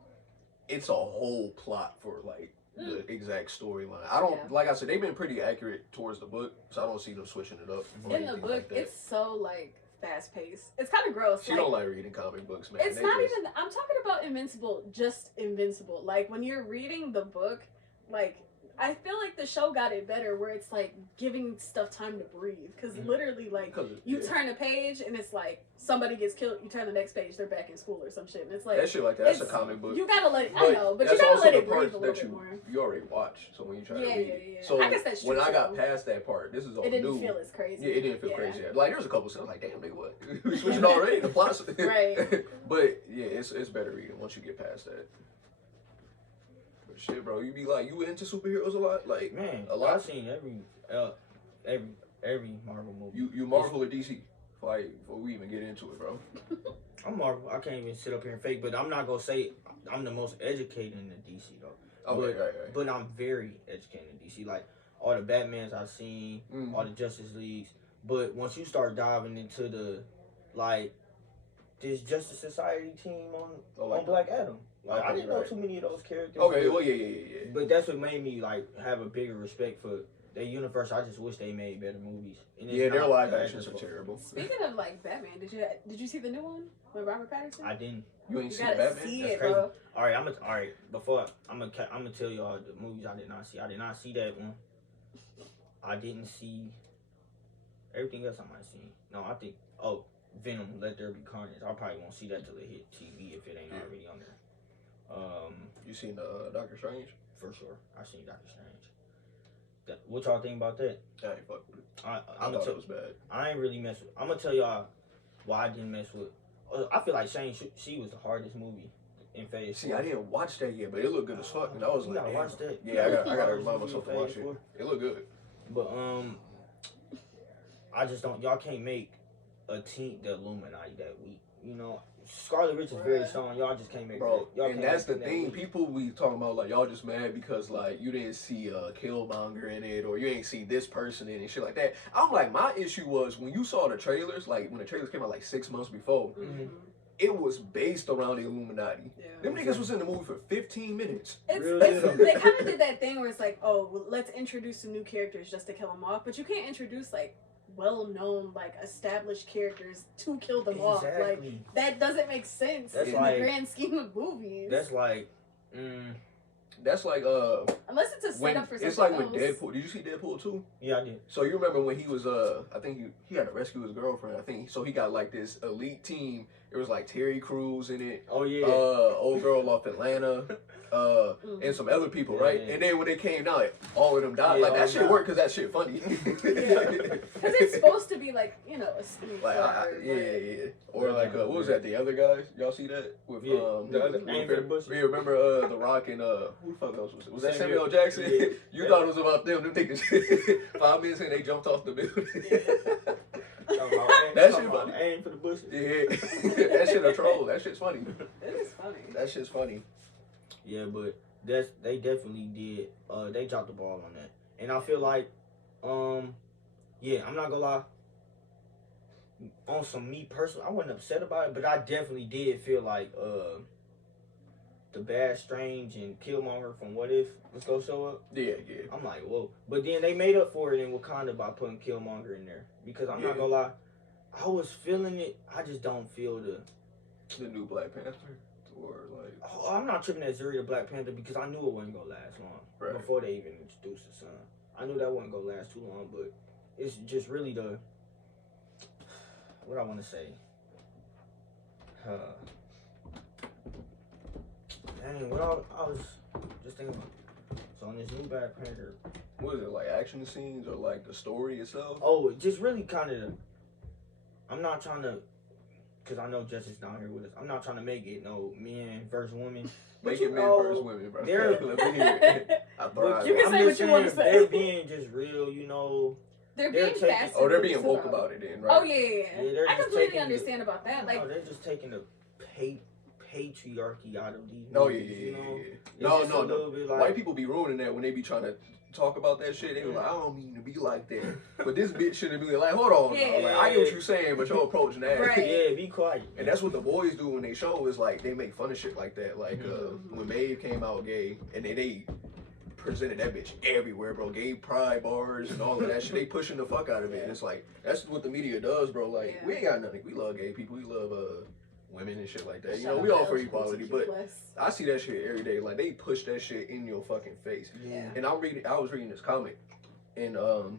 it's a whole plot for like the exact storyline. I don't like I said they've been pretty accurate towards the book, so I don't see them switching it up. In the book, like it's so like fast paced. It's kind of gross. She don't like reading comic books, man. It's not even. I'm talking about Invincible. Just Invincible. Like when you're reading the book, like. I feel like the show got it better where it's like giving stuff time to breathe. Because literally, like, you turn a page and it's like somebody gets killed. You turn the next page, they're back in school or some shit. And it's like. That shit like that's a comic book. You gotta let it, I know, but you gotta let it breathe a little bit more. You already watched. So when you try to read it. So I guess that's true. When I got past that part, this is all new. It didn't feel as crazy. Yeah, it didn't feel crazy. Like, there was a couple scenes like, damn, nigga, what? We switching already? The plot's. Right. But, yeah, it's better reading once you get past that. Shit, bro, you be like, you into superheroes a lot? Like, man, a lot? I've seen every Marvel movie. You Marvel or DC? Like, before we even get into it, bro. I'm Marvel. I can't even sit up here and fake, but I'm not gonna say I'm the most educated in the DC though. Okay, right. But I'm very educated in DC. Like all the Batmans I've seen, all the Justice Leagues. But once you start diving into the like this Justice Society team on Black Adam. Like, I didn't know too many of those characters. Okay, well, yeah. But that's what made me, like, have a bigger respect for their universe. I just wish they made better movies. And their live actions are terrible. Speaking of, like, Batman, did you see the new one with Robert Pattinson? I didn't. You ain't seen Batman? See that's it, crazy. bro. All right, before I'm gonna tell y'all the movies I did not see. I did not see that one. I didn't see everything else I might have seen. No, I think, Venom, Let There Be Carnage. I probably won't see that till it hit TV if it ain't already on there. You seen Doctor Strange? For sure, I seen Doctor Strange. What y'all think about that? I ain't fuck with it. I thought it was bad. I ain't really mess with. I'm gonna tell y'all why I didn't mess with. I feel like Shang-Chi was the hardest movie in Phase 4. See, I didn't watch that yet, but it looked good as fuck, and I was you like, gotta watch that. Yeah, I gotta remind myself to watch it. It looked good. But I just don't. Y'all can't make a team the Illuminati that weak. You know. Scarlet Witch is very strong. Y'all just can't make bro. Y'all and that's the thing. People be talking about like y'all just mad because like you didn't see Killmonger in it or you ain't see this person in it and shit like that. I'm like, my issue was when you saw the trailers, like when the trailers came out like 6 months before, it was based around the Illuminati. Yeah. Them niggas was in the movie for 15 minutes. They kind of did that thing where it's like, oh, let's introduce some new characters just to kill them off, but you can't introduce like well-known, like established characters to kill them off. Like that doesn't make sense in the grand scheme of movies. That's like, that's like unless it's a setup for something it's like else. With Deadpool. Did you see Deadpool 2? Yeah, I did. So you remember when he was I think he had to rescue his girlfriend. I think so. He got like this elite team. It was like Terry Crews in it. Oh yeah. Old girl off Atlanta. And some other people, right? And then when they came out, all of them died. Like that shit worked because that shit funny. Because it's supposed to be like, you know, a street like yeah. Or like what was that? The other guys? Y'all see that with the other remember The Rock and who the fuck else was it? Was that Samuel L. Jackson? Yeah. You thought it was about them niggas 5 minutes in they jumped off the building. That shit funny. Aim for the bushes. Yeah. That shit a troll. That shit's funny. It is funny. That shit's funny. Yeah, but they definitely did. They dropped the ball on that, and I feel like, yeah, I'm not gonna lie. On some me personally, I wasn't upset about it, but I definitely did feel like the Bad Strange and Killmonger from What If was gonna show up. Yeah. I'm like, whoa, but then they made up for it in Wakanda by putting Killmonger in there because I'm not gonna lie, I was feeling it. I just don't feel the new Black Panther. or like? Oh, I'm not tripping at Zuri the Black Panther because I knew it wasn't gonna last long before they even introduced the son. I knew that wasn't gonna last too long, but it's just really the what I want to say. Dang, what I was just thinking about. So on this new Black Panther, what is it, like action scenes or like the story itself? Oh, just really kind of. I'm not trying to, cause I know Justice down here with us. I'm not trying to make it no men versus women. Make it men versus women, bro. They're, let me hear it. I thrive. You can say what you want to say. They're being just real, you know. They're being fast. Oh, they're being woke about it then, right? Oh yeah. I completely understand about that. Like, no, they're just taking the patriarchy out of these. No, movies, yeah. You know? No. Like, white people be ruining that when they be trying to talk about that shit. They be like, I don't mean to be like that. But this bitch shouldn't be like, hold on. Yeah. Like, I get what you're saying, but your approach and that. Right. Yeah, be quiet. And that's what the boys do when they show is like they make fun of shit like that. Like when Maeve came out gay and they presented that bitch everywhere, bro. Gay pride bars and all of that shit. They pushing the fuck out of it. And it's like that's what the media does, bro. Like we ain't got nothing. We love gay people. We love women and shit like that. You know, we all for equality, but I see that shit every day. Like they push that shit in your fucking face. Yeah. And I was reading this comic, and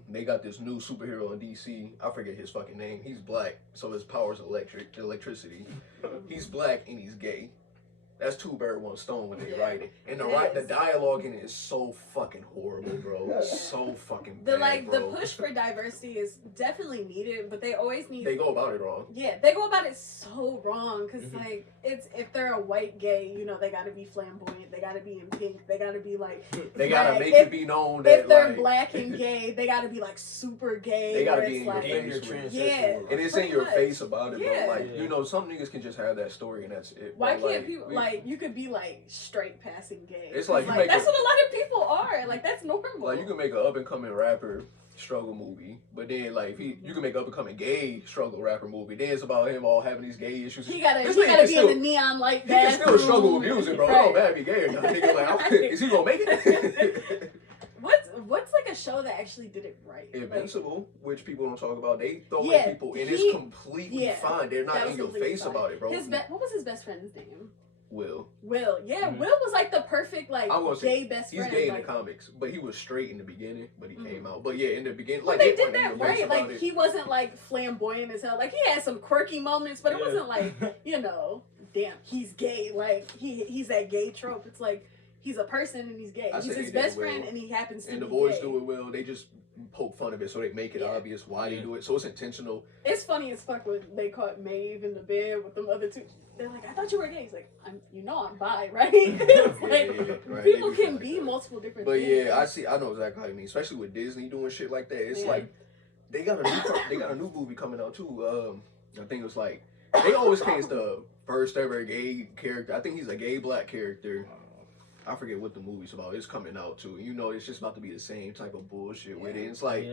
they got this new superhero in DC. I forget his fucking name. He's black, so his power's electricity. He's black and he's gay. That's two birds, one stone when they write it. And the dialogue in it is so fucking horrible, bro. Yeah. So fucking bad, the push for diversity is definitely needed, but they always need. They go about it wrong. Yeah, they go about it so wrong because like it's if they're a white gay, you know, they gotta be flamboyant, they gotta be in pink, they gotta be like. They gotta make it be known that if they're like, black and gay, they gotta be like super gay. They gotta be in like, your face. Yeah, and it's in your face about it, yeah. bro. Like you know, some niggas can just have that story and that's it. Why can't people like you could be like straight passing gay? It's like, that's what a lot of people are. Like that's normal. Like you can make an up and coming rapper struggle movie, but then like you can make up and coming gay struggle rapper movie. Then it's about him all having these gay issues. He gotta be in the neon light. He can still struggle with music, bro. I don't bad be gay or not. Nigga, like, is he gonna make it? What's like a show that actually did it right? Invincible, which people don't talk about. They throw in people and it's completely fine. They're not in your face about it, bro. What was his best friend's name? Will, yeah, Will was like the perfect like gay best friend. He's gay in the comics, but he was straight in the beginning, but he came out. But yeah, in the beginning, like they did that right. Like he wasn't like flamboyant as hell. Like he had some quirky moments, but it wasn't like, you know, damn, he's gay. Like he's that gay trope. It's like he's a person and he's gay. He's his best friend and he happens to be gay. And the boys do it well. They just poke fun of it so they make it obvious why they do it. So it's intentional. It's funny as fuck when they caught Maeve in the bed with them other two. They're like, I thought you were gay. He's like, I'm bi, right? It's like, right. People can be multiple different things. But yeah, I know exactly how you mean. Especially with Disney doing shit like that. It's like they got a new movie coming out too. I think it was like they always cast the first ever gay character. I think he's a gay black character. I forget what the movie's about. It's coming out too. You know, it's just about to be the same type of bullshit with it. It's like,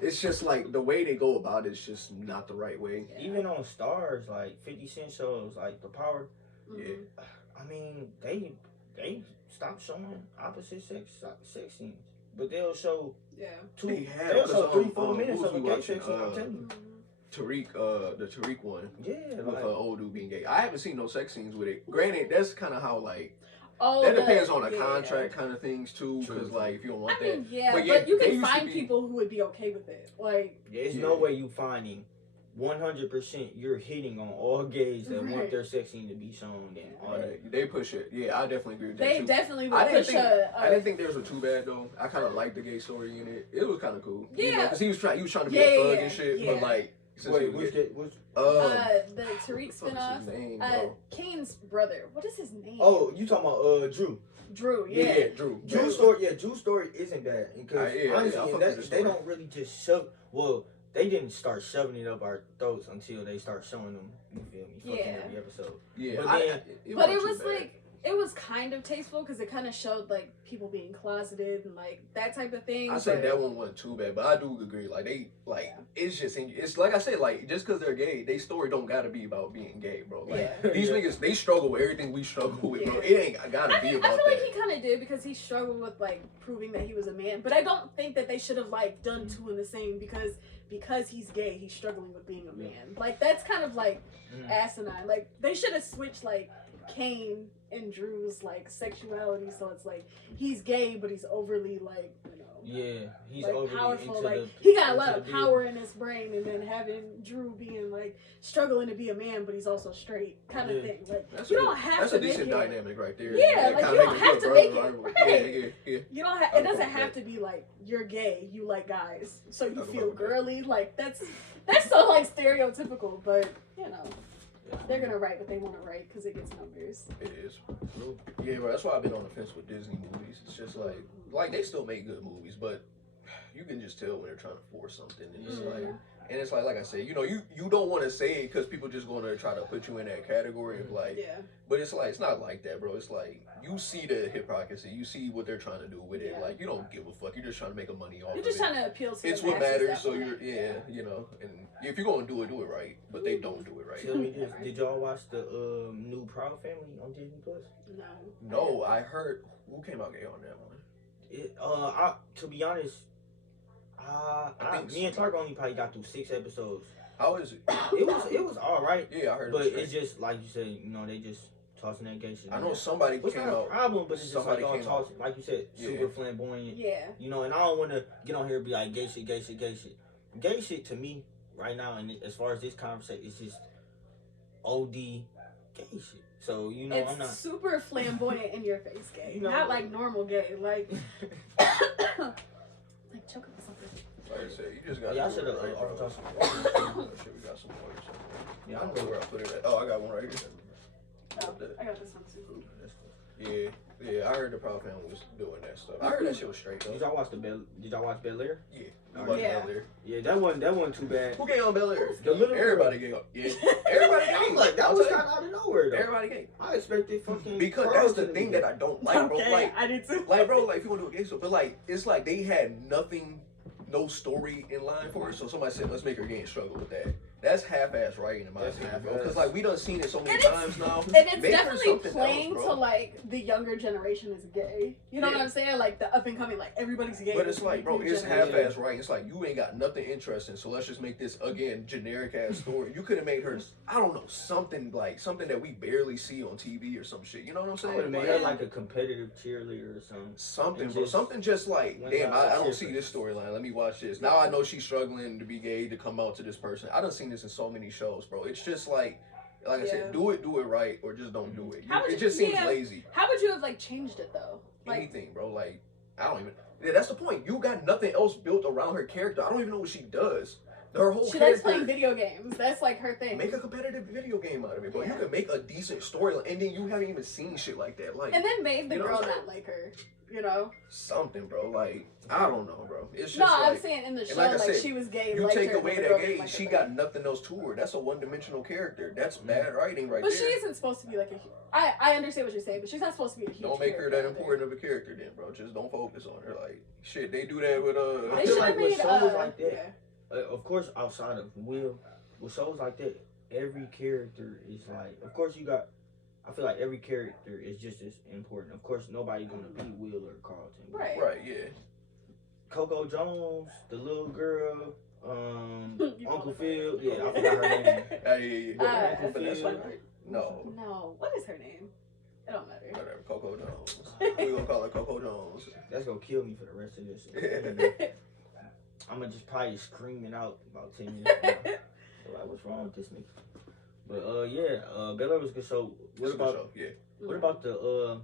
it's just like the way they go about it is just not the right way. Even on Stars, like 50 Cent shows, like The Power. Yeah. I mean, they stopped showing opposite sex scenes, but they'll show they'll show 3-4 minutes of a gay sex scene. I'm telling you. Tariq, the Tariq one. Yeah. With her old dude being gay. I haven't seen no sex scenes with it. Granted, that's kind of how like. Oh, that depends on the contract kind of things too, because like if you don't want that, but you can find people who would be okay with it. Like, there's no way you finding 100% you're hitting on all gays that want their sex scene to be shown. And all that. They push it. Yeah, I definitely agree with that. They definitely would push it. I didn't think theirs were too bad though. I kind of liked the gay story in it. It was kind of cool. Yeah, because he was trying to be a thug and shit, but like. Wait, which the Tariq spinoff, Kane's brother. What is his name? Oh, you talking about Drew? Drew, Drew's story isn't bad because honestly, they don't really just shove. Well, they didn't start shoving it up our throats until they start showing them. You feel me? Fucking every episode. Yeah, but it was like. It was kind of tasteful because it kind of showed like people being closeted and like that type of thing. I say that one wasn't too bad, but I do agree. Like they it's just it's like I said, like just because they're gay, they story don't gotta be about being gay, bro. Like these niggas, they struggle with everything we struggle with, bro. It ain't gotta be about that. I feel like he kind of did because he struggled with like proving that he was a man, but I don't think that they should have like done two in the same because he's gay, he's struggling with being a man. Like that's kind of like asinine. Like they should have switched like. Kane and Drew's like sexuality, so it's like he's gay, but he's overly like, you know. Yeah, he's like overly powerful. into Like the, he got a lot into of the power in his brain, and then having Drew being like struggling to be a man, but he's also straight, kind of thing. Like you don't have to make it. That's a decent dynamic right there. Yeah, like you don't have to make it. Right. Yeah. You don't have. It doesn't have to be like you're gay. You like guys, so you feel girly. Like that's so like stereotypical, but you know. They're gonna write what they want to write because it gets numbers. It is. Yeah, but that's why I've been on the fence with Disney movies. It's just like they still make good movies, but you can just tell when they're trying to force something. And it's like I said, you know, you don't want to say it because people just going to try to put you in that category of like. Yeah. But it's like it's not like that, bro. It's like you see the hypocrisy, you see what they're trying to do with it. Like you don't give a fuck. You're just trying to make a money off. You're just trying to appeal to. It's what matters. So you're you know, and if you're gonna do it right. But they don't do it right. Tell me this: did y'all watch the new Proud Family on Disney Plus? No, I heard who came out gay on that one. To be honest, me and Tark only probably got through 6 episodes. How is it? It was all right. Yeah, I heard. But it's just like you said, you know, they just tossing that gay shit. I know somebody came out. It's not a problem, but it's just like y'all talking, like you said, super flamboyant. Yeah. You know, and I don't want to get on here and be like gay shit. Gay shit to me right now, and as far as this conversation, it's just OD gay shit. So you know, I'm not super flamboyant in your face gay, you know, not like normal gay, like like choke on something. Like I said, you just got. Yeah, I should have offered y'all some. We got some more. Yeah, I don't know where I put it at. Oh, I got one right here. Oh, I got this one too. Yeah, I heard the Proud Family was doing that stuff. I heard that shit was straight though. Did y'all watch Bel Air? Yeah. Bel Air. Yeah, that wasn't too bad. Who gay on Bel Air? Everybody gay. Yeah, everybody gay. Like that was kind of out of nowhere though. Everybody gay. I expected fucking because that's the thing that I don't like, bro. Like I did too. Like, bro, like if you want to do a gay stuff, but like it's like they had nothing, no story in line for it. So somebody said, let's make her gay and struggle with that. That's half-ass writing in my opinion, bro. Because like we done seen it so many times now. And it's definitely playing to like the younger generation is gay. You know what I'm saying? Like the up and coming, like everybody's gay. But it's like, bro, it's half-ass writing. It's like you ain't got nothing interesting, so let's just make this again generic ass story. You could have made her, I don't know, something that we barely see on TV or some shit. You know what I'm saying? I would have made her like a competitive cheerleader or something. Something, bro. Something just like, damn, I don't see this storyline. Let me watch this. Now I know she's struggling to be gay to come out to this person. I done seen this in so many shows, bro. It's just like I said, do it right, or just don't do it. It just seems lazy. How would you have like changed it though? Like, anything, bro. Like I don't even. Yeah, that's the point. You got nothing else built around her character. I don't even know what she does. Her whole she likes playing video games. That's like her thing. Make a competitive video game out of it, bro. You can make a decent story, and then you haven't even seen shit like that. Like, and then made the girl not like her. You know, something, bro. Like I don't know, bro. It's just I'm saying in the show, like said, she was gay. You take away that gay, she got nothing else to her. That's a one-dimensional character. That's bad writing, right there. But she isn't supposed to be like a. I understand what you're saying, but she's not supposed to be a huge. Don't make her that important of a character, then, bro. Just don't focus on her. Like shit, they do that with I feel like with shows like that. Of course, outside of Will, with shows like that, every character is like. Of course, you got. I feel like every character is just as important. Of course, nobody's gonna be Will or Carlton. Right, yeah. Coco Jones, the little girl, Uncle Phil. Yeah, I forgot her name. Yeah. Uncle Phil. No. What is her name? It don't matter. Whatever. Coco Jones. We gonna call her Coco Jones. That's gonna kill me for the rest of this. I'm gonna just probably screaming out about 10 minutes. Like, what's wrong with this nigga? But Bel Air was a good show. What about the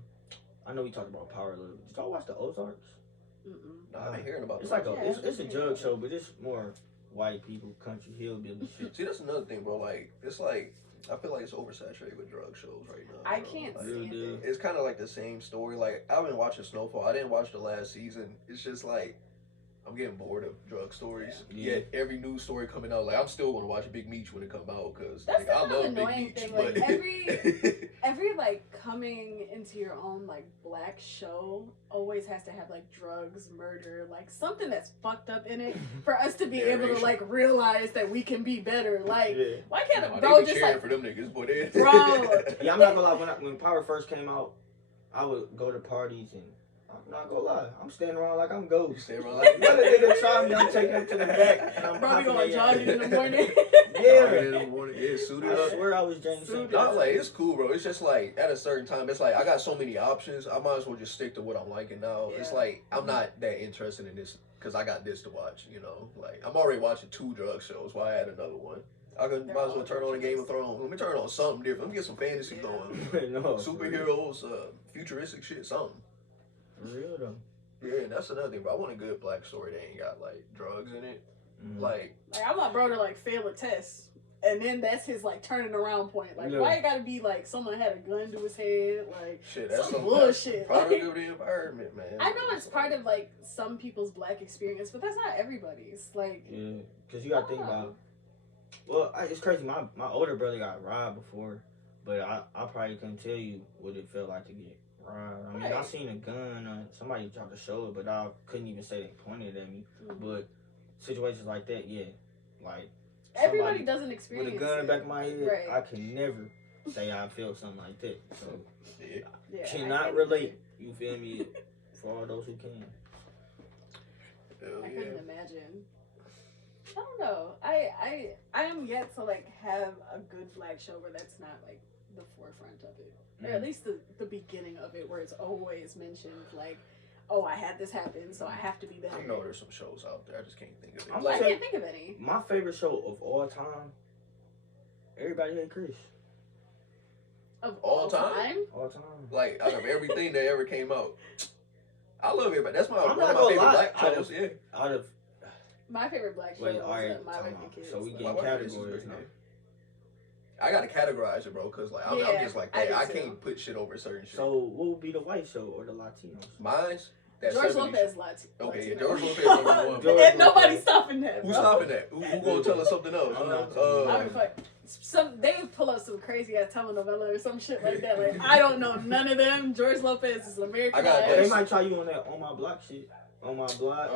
I know we talked about Power a little bit. Did y'all watch the Ozarks? Nah, I've been hearing about it's like it's a jug show, but it's more white people, country, hillbilly shit. See, that's another thing, bro. Like it's like I feel like it's oversaturated with drug shows right now. I can't stand it. It's kind of like the same story. Like I've been watching Snowfall. I didn't watch the last season. It's just like I'm getting bored of drug stories. Yeah. Yet every news story coming out, like I'm still gonna watch Big Meech when it comes out because like, I love Big Meech. Thing. But like, every like coming into your own like black show always has to have like drugs, murder, like something that's fucked up in it for us to be able to like realize that we can be better. Like why can't bro just like for them niggas, boy? Bro, yeah, I'm not gonna lie. When Power first came out, I would go to parties and. I'm not gonna lie, I'm standing around like I'm Ghost. Standing around like another nigga try me, I'm taking him to the back. And I'm probably going jogging in the morning. In the morning, suited I up. swear I was James St. Not like it's cool, bro. It's just like at a certain time, it's like I got so many options. I might as well just stick to what I'm liking now. Yeah. It's like I'm not that interested in this because I got this to watch. You know, like I'm already watching 2 drug shows. Why add another one? I might as well turn on a Game of Thrones. Let me turn on something different. Let me get some fantasy going. No, Superheroes, futuristic shit, something. For real though. Yeah, and that's another thing, bro. I want a good black story that ain't got like drugs in it. Like I want bro to like fail a test, and then that's his like turning around point. Like, why it gotta be like someone had a gun to his head? Like, shit, that's some bullshit. Part of the environment, man. I know it's part of like some people's black experience, but that's not everybody's. Like, yeah, because you gotta think about. Well, it's crazy. My older brother got robbed before, but I probably couldn't tell you what it felt like to get robbed. I mean, I seen a gun. Somebody tried to show it, but I couldn't even say they pointed at me. But situations like that, yeah, like everybody doesn't experience with a gun in the back of my head. Right. I can never say I felt something like that. So yeah, cannot relate. You feel me? For all those who can. I couldn't imagine. I don't know. I am yet to like have a good black show where that's not like the forefront of it, or at least the beginning of it, where it's always mentioned like, oh, I had this happen, so I have to be better. I know there's some shows out there. I just can't think of it. I can't think of any. My favorite show of all time. Everybody Hate Chris. Of all time? All time. Like out of everything that ever came out, I love everybody. That's one of not my favorite gonna lie. black shows. Out of my favorite black show was My Wicked Kids. So we get categories now. I gotta categorize it, bro, because like I'm just like that. I can't put shit over certain shit. So what would be the white show or the Latinos? Mine's George Lopez Latino. Okay, George Lopez number one. And nobody's stopping that. Who's stopping that? Who gonna tell us something else? They would pull up some crazy ass telenovela or some shit like that. Like, I don't know none of them. George Lopez is American. They might try you on that On My Block shit. On My Block.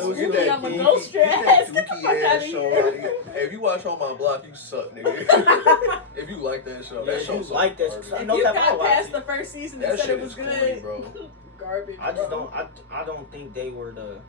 Spooky, I'm a ghost ass. Get the fuck out of here. Hey, if you watch On My Block, you suck, nigga. If you like that show, that show's like that. If you got past the first season and said it was good, bro. Garbage. I just don't. I don't think they were the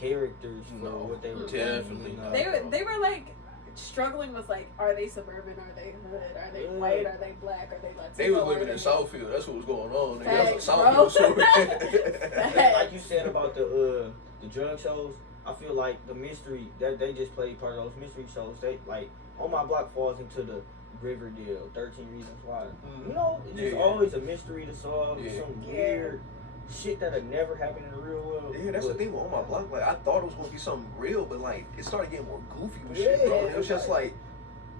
characters for what they were. Definitely not. They were like struggling with like, are they suburban? Are they hood? Are they white? Are they black? Are they Latino? They was living in Southfield. That's what was going on. Facts, that's a Southfield story. Like you said about the drug shows, I feel like the mystery that they just played part of those mystery shows. They like On My Block falls into the Riverdale, 13 Reasons Why. You know, it's just always a mystery to solve. Some weird shit that'll never happen in the real world. Yeah, that's the thing with On My Block. Like, I thought it was gonna be something real, but like, it started getting more goofy with shit, bro. It was just like,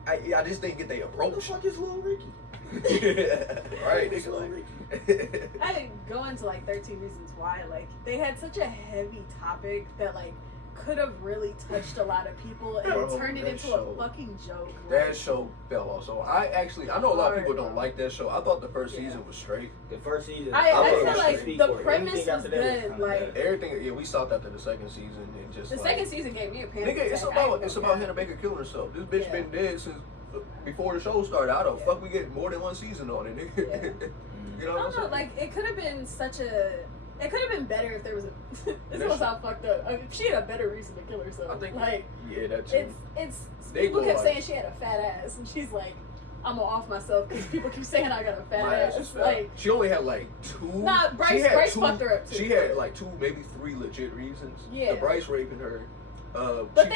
I just didn't get their approach. What the fuck is Lil Ricky? Right, It's Lil Ricky. I didn't go into like 13 Reasons Why. Like, they had such a heavy topic that like could have really touched a lot of people, and it turned it into a fucking joke. That show fell off. So I know a lot of people don't like that show. I thought the first season was straight. The first season, I feel like the premise was good. Like everything, we stopped after the second season and just the second season gave me a panic attack. It's about Hannah Baker killing herself. This bitch been dead since before the show started. How the fuck we get more than one season on it, nigga? You know what I'm saying? Like it could have been it could have been better if there was a. This was how fucked up. I mean, if she had a better reason to kill herself. I think. Like, that too. It's people kept saying she had a fat ass, and she's like, I'm gonna off myself because people keep saying I got a fat ass. Like, she only had like 2. Nah, Bryce fucked her up too. She had like 2, maybe 3 legit reasons. Yeah. The Bryce raping her. But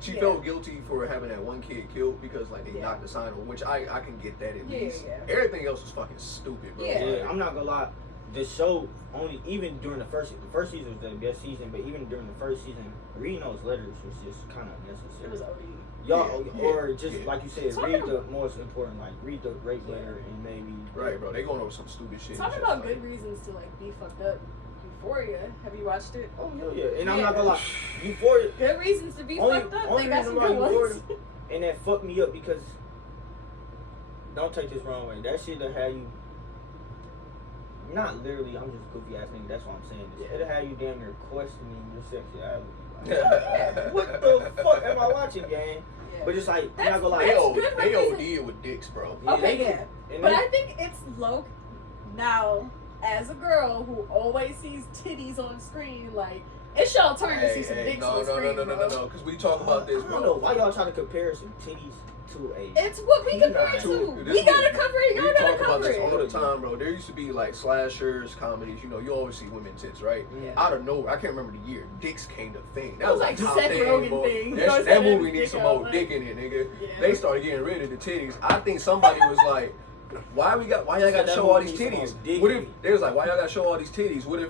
she felt guilty for having that one kid killed because like they knocked the sign on, which I can get that at least. Yeah. Everything else is fucking stupid, bro. Yeah, I'm not gonna lie. The show only even during the first season was the best season, but even during the first season, reading those letters was just kind of unnecessary. It was OD. Or just like you said, read the most important, like read the rape letter and maybe. Right, bro. They going over some stupid shit. Talking about good reasons to like be fucked up. Euphoria. Have you watched it? Oh yeah. And I'm not gonna lie, Euphoria. Good reasons to be fucked up. They got some good ones. And that fucked me up because. Don't take this wrong way. That shit that had you. Not literally, I'm just a goofy ass nigga, that's what I'm saying. It'll have you damn near questioning your sexuality. Like, what the fuck am I watching, gang? Yeah. But just like, I'm not gonna lie. They OD with dicks, bro. Okay, but I think it's low. Now, as a girl who always sees titties on screen, like, It's y'all turn to see some dicks on the screen, no, because we talk about this, I bro. don't know why y'all trying to compare some titties to a. It's what we compare it to. We gotta cover it. Y'all gotta talk about cover this it. all the time, bro. There used to be like slashers, comedies. You know, you always see women tits, right? Yeah. Out of nowhere, I can't remember the year. Dicks came to thing. That was was like top Seth 10, Rogen bro. thing. That movie needs some more dick in it, nigga. Yeah. They started getting rid of the titties. I think somebody was like, why y'all got to show all these titties? What if they was like, why y'all got to show all these titties? What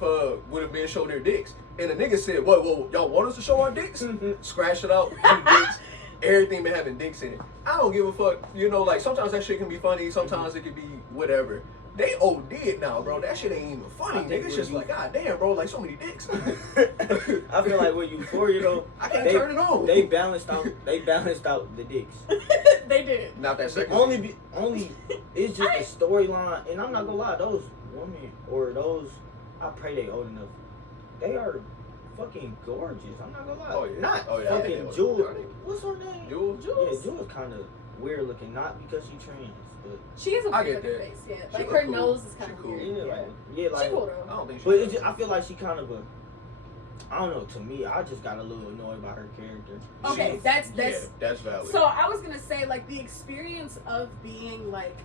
if men show their dicks? And the nigga said, what, y'all want us to show our dicks? Scratch it out, dicks. Everything been having dicks in it. I don't give a fuck. You know, like sometimes that shit can be funny. Sometimes it can be whatever. They OD'd now, bro. That shit ain't even funny, nigga. It's just like, god damn, bro, like so many dicks. I feel like with Euphoria though, I can't turn it on. They balanced out the dicks. They did. Not that second. Only it's just the storyline, and I'm not gonna lie, those women or those, I pray they old enough. They are fucking gorgeous. I'm not gonna lie. Oh, yeah. Not Oh, yeah. fucking Yeah. Jewel. What's her name? Jewel? Yeah, Jewel's kind of weird looking. Not because she trans, but She has a I weird get looking that. face. Yeah, She like look her cool. nose is kind She of cool. weird. yeah, like She cool though. I don't think but it's just, I feel like she kind of a. I don't know. To me, I just got a little annoyed by her character. Okay, that's valid. So I was gonna say, like, the experience of being like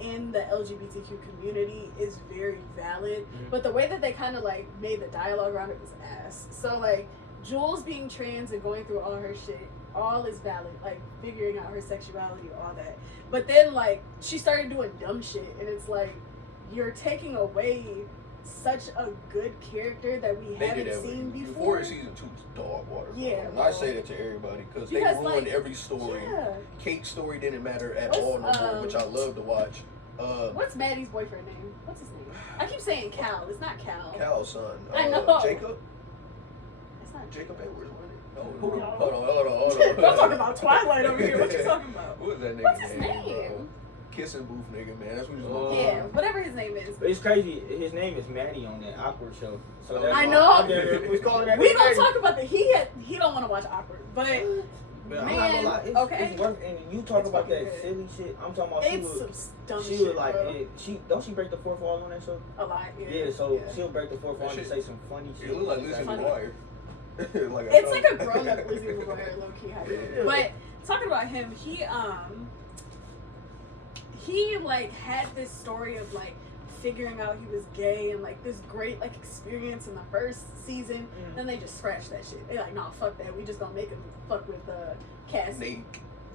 in the LGBTQ community is very valid, but the way that they kind of like made the dialogue around it was ass. So like Jules being trans and going through all her shit, all is valid, like figuring out her sexuality, all that. But then like she started doing dumb shit, and it's like you're taking away such a good character that we haven't seen before. Euphoria season 2 is dog water. Yeah, I say that to everybody because they ruined like, every story. Yeah. Kate's story didn't matter at all no more, which I love to watch. What's Maddie's boyfriend name? What's his name? I keep saying Cal. It's not Cal. Cal's son. I know. Jacob. It's not Jacob Edwards, wasn't it? No. No. Hold on. I'm talking about Twilight over here. What you talking about? What was that nigga? What's his bro? name? Kissing booth nigga, man. That's what he's looking Yeah, whatever his name is. It's crazy. His name is Maddie on that Awkward show. So that's I why know. I've been- we calling that. We gonna talk about that. He don't want to watch Awkward, but But I'm not man, gonna lie, okay. it's worth. And you talk It's about that fucking silly shit. I'm talking about it's some dumb she shit. was like, bro. she don't she break the fourth wall on that show? A lot. Yeah, so she'll break the fourth wall That and shit- say some funny shit. It look like Lizzie Funny. McGuire. It's like a grown up Lizzie McGuire, low key hybrid. Yeah. But talking about him, he like had this story of like figuring out he was gay and like this great like experience in the first season. Then they just scratched that shit. They like, nah, fuck that. We just gonna make him fuck with Cassie.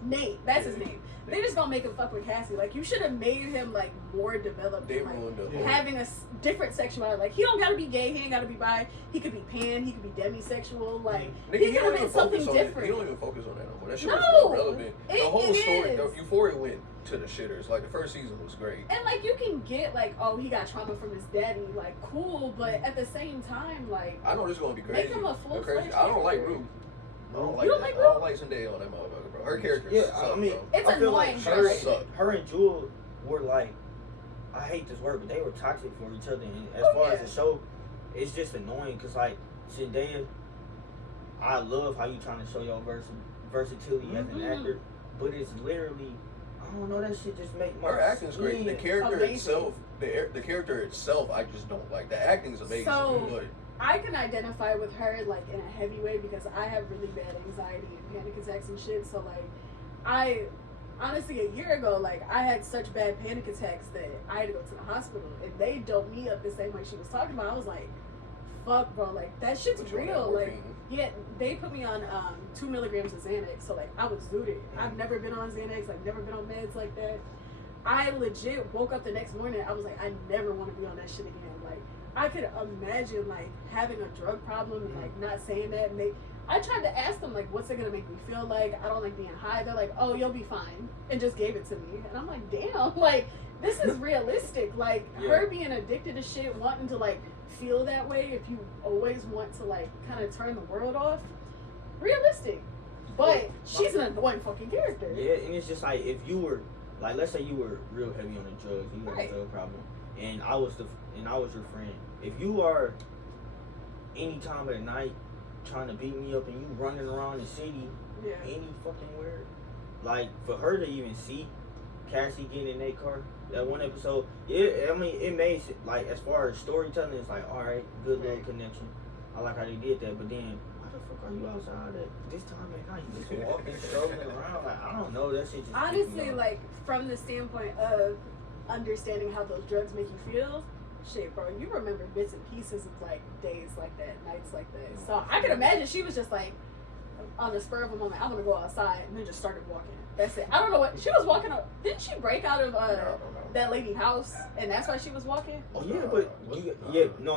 Nate, that's his name. They just gonna make him fuck with Cassie. Like, you should have made him like more developed. They and, like, ruined the whole. having a different sexuality. Like, he don't gotta be gay. He ain't gotta be bi. He could be pan. He could be demisexual. Like, Nigga, he could have been something different. He don't even focus on that no more. That shit No, was irrelevant. The it whole story, is. Euphoria went to the shitters. Like the first season was great. And like, you can get like, oh, he got trauma from his daddy. Like, cool. But at the same time, like, I know this is gonna be crazy. make him a full-fledged I don't like character. Rue. I don't You like don't that. like I don't like Zendaya on that motherfucker, bro. Her character. Yeah, sucks, I mean, bro. It's I feel annoying, like but her like, suck. her and Jewel were like, I hate this word, but they were toxic for each other. And as far as the show, it's just annoying because like Zendaya, I love how you trying to show your versatility as an actor, but it's literally, I don't know, that shit just make my Her acting's great. The character Amazing. itself, the character itself, I just don't like. The acting's amazing, So- but I can identify with her like in a heavy way because I have really bad anxiety and panic attacks and shit. So like, I honestly a year ago, like, I had such bad panic attacks that I had to go to the hospital, and they doped me up the same way she was talking about. I was like, fuck, bro, like that shit's But you on that real. Like, morphine. yeah, they put me on 2 milligrams of Xanax, so like I was zooted. I've never been on Xanax, like never been on meds like that. I legit woke up the next morning. I was like, I never want to be on that shit again. Like, I could imagine like having a drug problem and like not saying that. And I tried to ask them like, what's it gonna make me feel like? I don't like being high. They're like, oh, you'll be fine, and just gave it to me. And I'm like, damn, like this is realistic. Like her being addicted to shit, wanting to like feel that way. If you always want to like kind of turn the world off, realistic. But she's an annoying fucking character. Yeah, and it's just like if you were like, let's say you were real heavy on the drugs, you had Right. a drug problem, and I was your friend. If you are any time of the night trying to beat me up and you running around the city, Yeah. any fucking where, like for her to even see Cassie getting in that car, that one episode, I mean, it made like as far as storytelling, it's like all right, good little connection. I like how they did that, but then why the fuck are you outside at this time at night? Just walking, strolling around. Like, I don't know. That shit just honestly, like from the standpoint of understanding how those drugs make you feel. Shit, bro, you remember bits and pieces of like days like that, nights like that. So I can imagine she was just like on the spur of a moment, I'm gonna go outside, and then just started walking. That's it. I don't know what she was walking up. Didn't she break out of that lady's house, and that's why she was walking? Oh yeah, but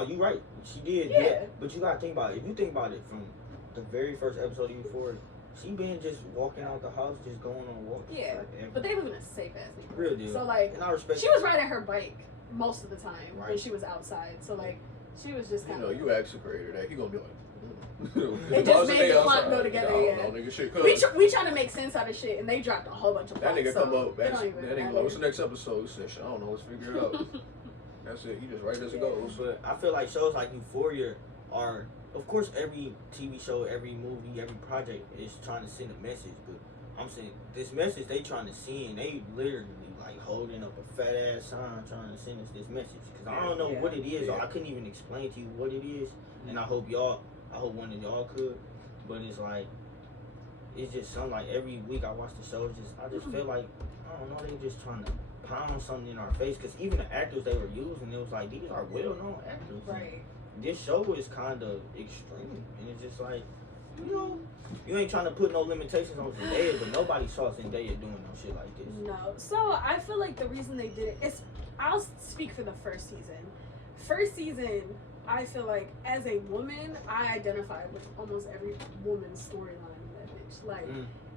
you're right. She did. Yeah. But you gotta think about it. If you think about it from the very first episode of Euphoria, she been just walking out the house, just going on walks. Yeah, like, but they live in a safe ass neighborhood. Real deal. So like, and I respect she was riding her bike most of the time right. when she was outside. So like, she was just kind of. You ask the creator that he gonna be like. It just made the plot go together. Yeah. Nigga, shit we trying to make sense out of shit, and they dropped a whole bunch of plots. That nigga so come up. That nigga, what's the matter. next episode? He said, I don't know. Let's figure it out. That's it. He just right as it goes. But I feel like shows like Euphoria are, of course, every TV show, every movie, every project is trying to send a message. But I'm saying this message they trying to send, they literally like holding up a fat ass sign trying to send us this message. Because I don't know what it is. Or I couldn't even explain to you what it is. And I hope one of y'all could. But it's like, it's just something like every week I watch the show, I just feel like, I don't know, they just trying to pound something in our face. Because even the actors they were using, it was like, these are well-known actors. Right. This show is kind of extreme. And it's just like, you know, you ain't trying to put no limitations on Zendaya, but nobody saw Zendaya doing no shit like this. No. So I feel like the reason they did it is, I'll speak for the first season. First season, I feel like as a woman, I identify with almost every woman's storyline in that bitch. Like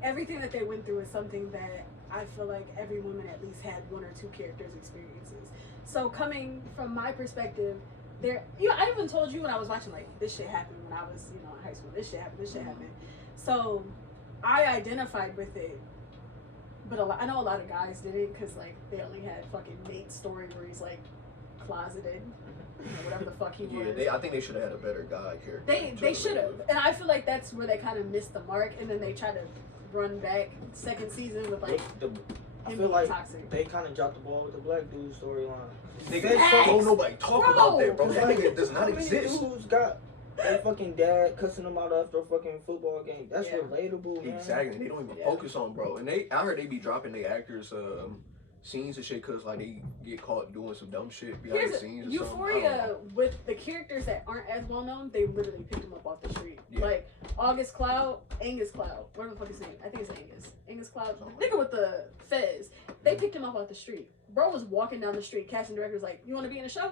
everything that they went through is something that I feel like every woman at least had one or two characters' experiences. So coming from my perspective, I even told you when I was watching, like, this shit happened when I was, in high school. This shit happened. So I identified with it. But I know a lot of guys didn't, because like they only had fucking Nate's story where he's like closeted. Whatever the fuck he was. I think they should have had a better guy character. They should have, and I feel like that's where they kind of missed the mark, and then they try to run back second season with like. I feel like toxic. They kind of dropped the ball with the black dude storyline. Don't nobody talk about that, bro. That nigga does not exist. Dudes got their fucking dad cussing them out after a fucking football game. That's relatable, man. Exactly. They don't even focus on, bro. And I heard they be dropping their actors scenes and shit because like they get caught doing some dumb shit behind the scenes. Euphoria with the characters that aren't as well known, they literally picked them up off the street. Yeah. Like Angus Cloud, what the fuck is his name? I think it's Angus Cloud. Nigga with the fez. They picked him up off the street. Bro was walking down the street. Casting director was like, "You want to be in the show?"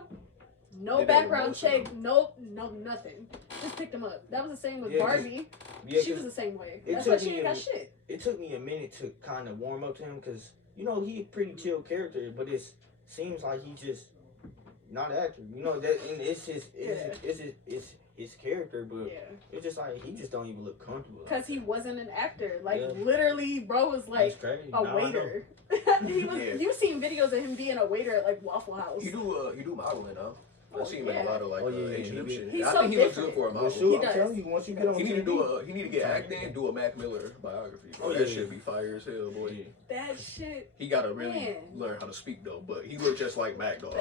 No background check. No, nothing. Just picked him up. That was the same with Barbie. She was the same way. That's why she ain't got shit. It took me a minute to kind of warm up to him because. You know, he a pretty chill character, but it seems like he just not an actor. You know, that and it's his character, but it's just like he just don't even look comfortable. Because he wasn't an actor. Like literally, bro was like a waiter. He was. You've seen videos of him being a waiter at like Waffle House. You do modeling, huh? I see him in a lot of like H&M shit. He's I think he looks good for a model. He does. I'm you, once you get on he need to get acting, do a Mac Miller biography. That shit be fire as hell, boy. That shit. He gotta really learn how to speak though, but he looks just like Mac dog.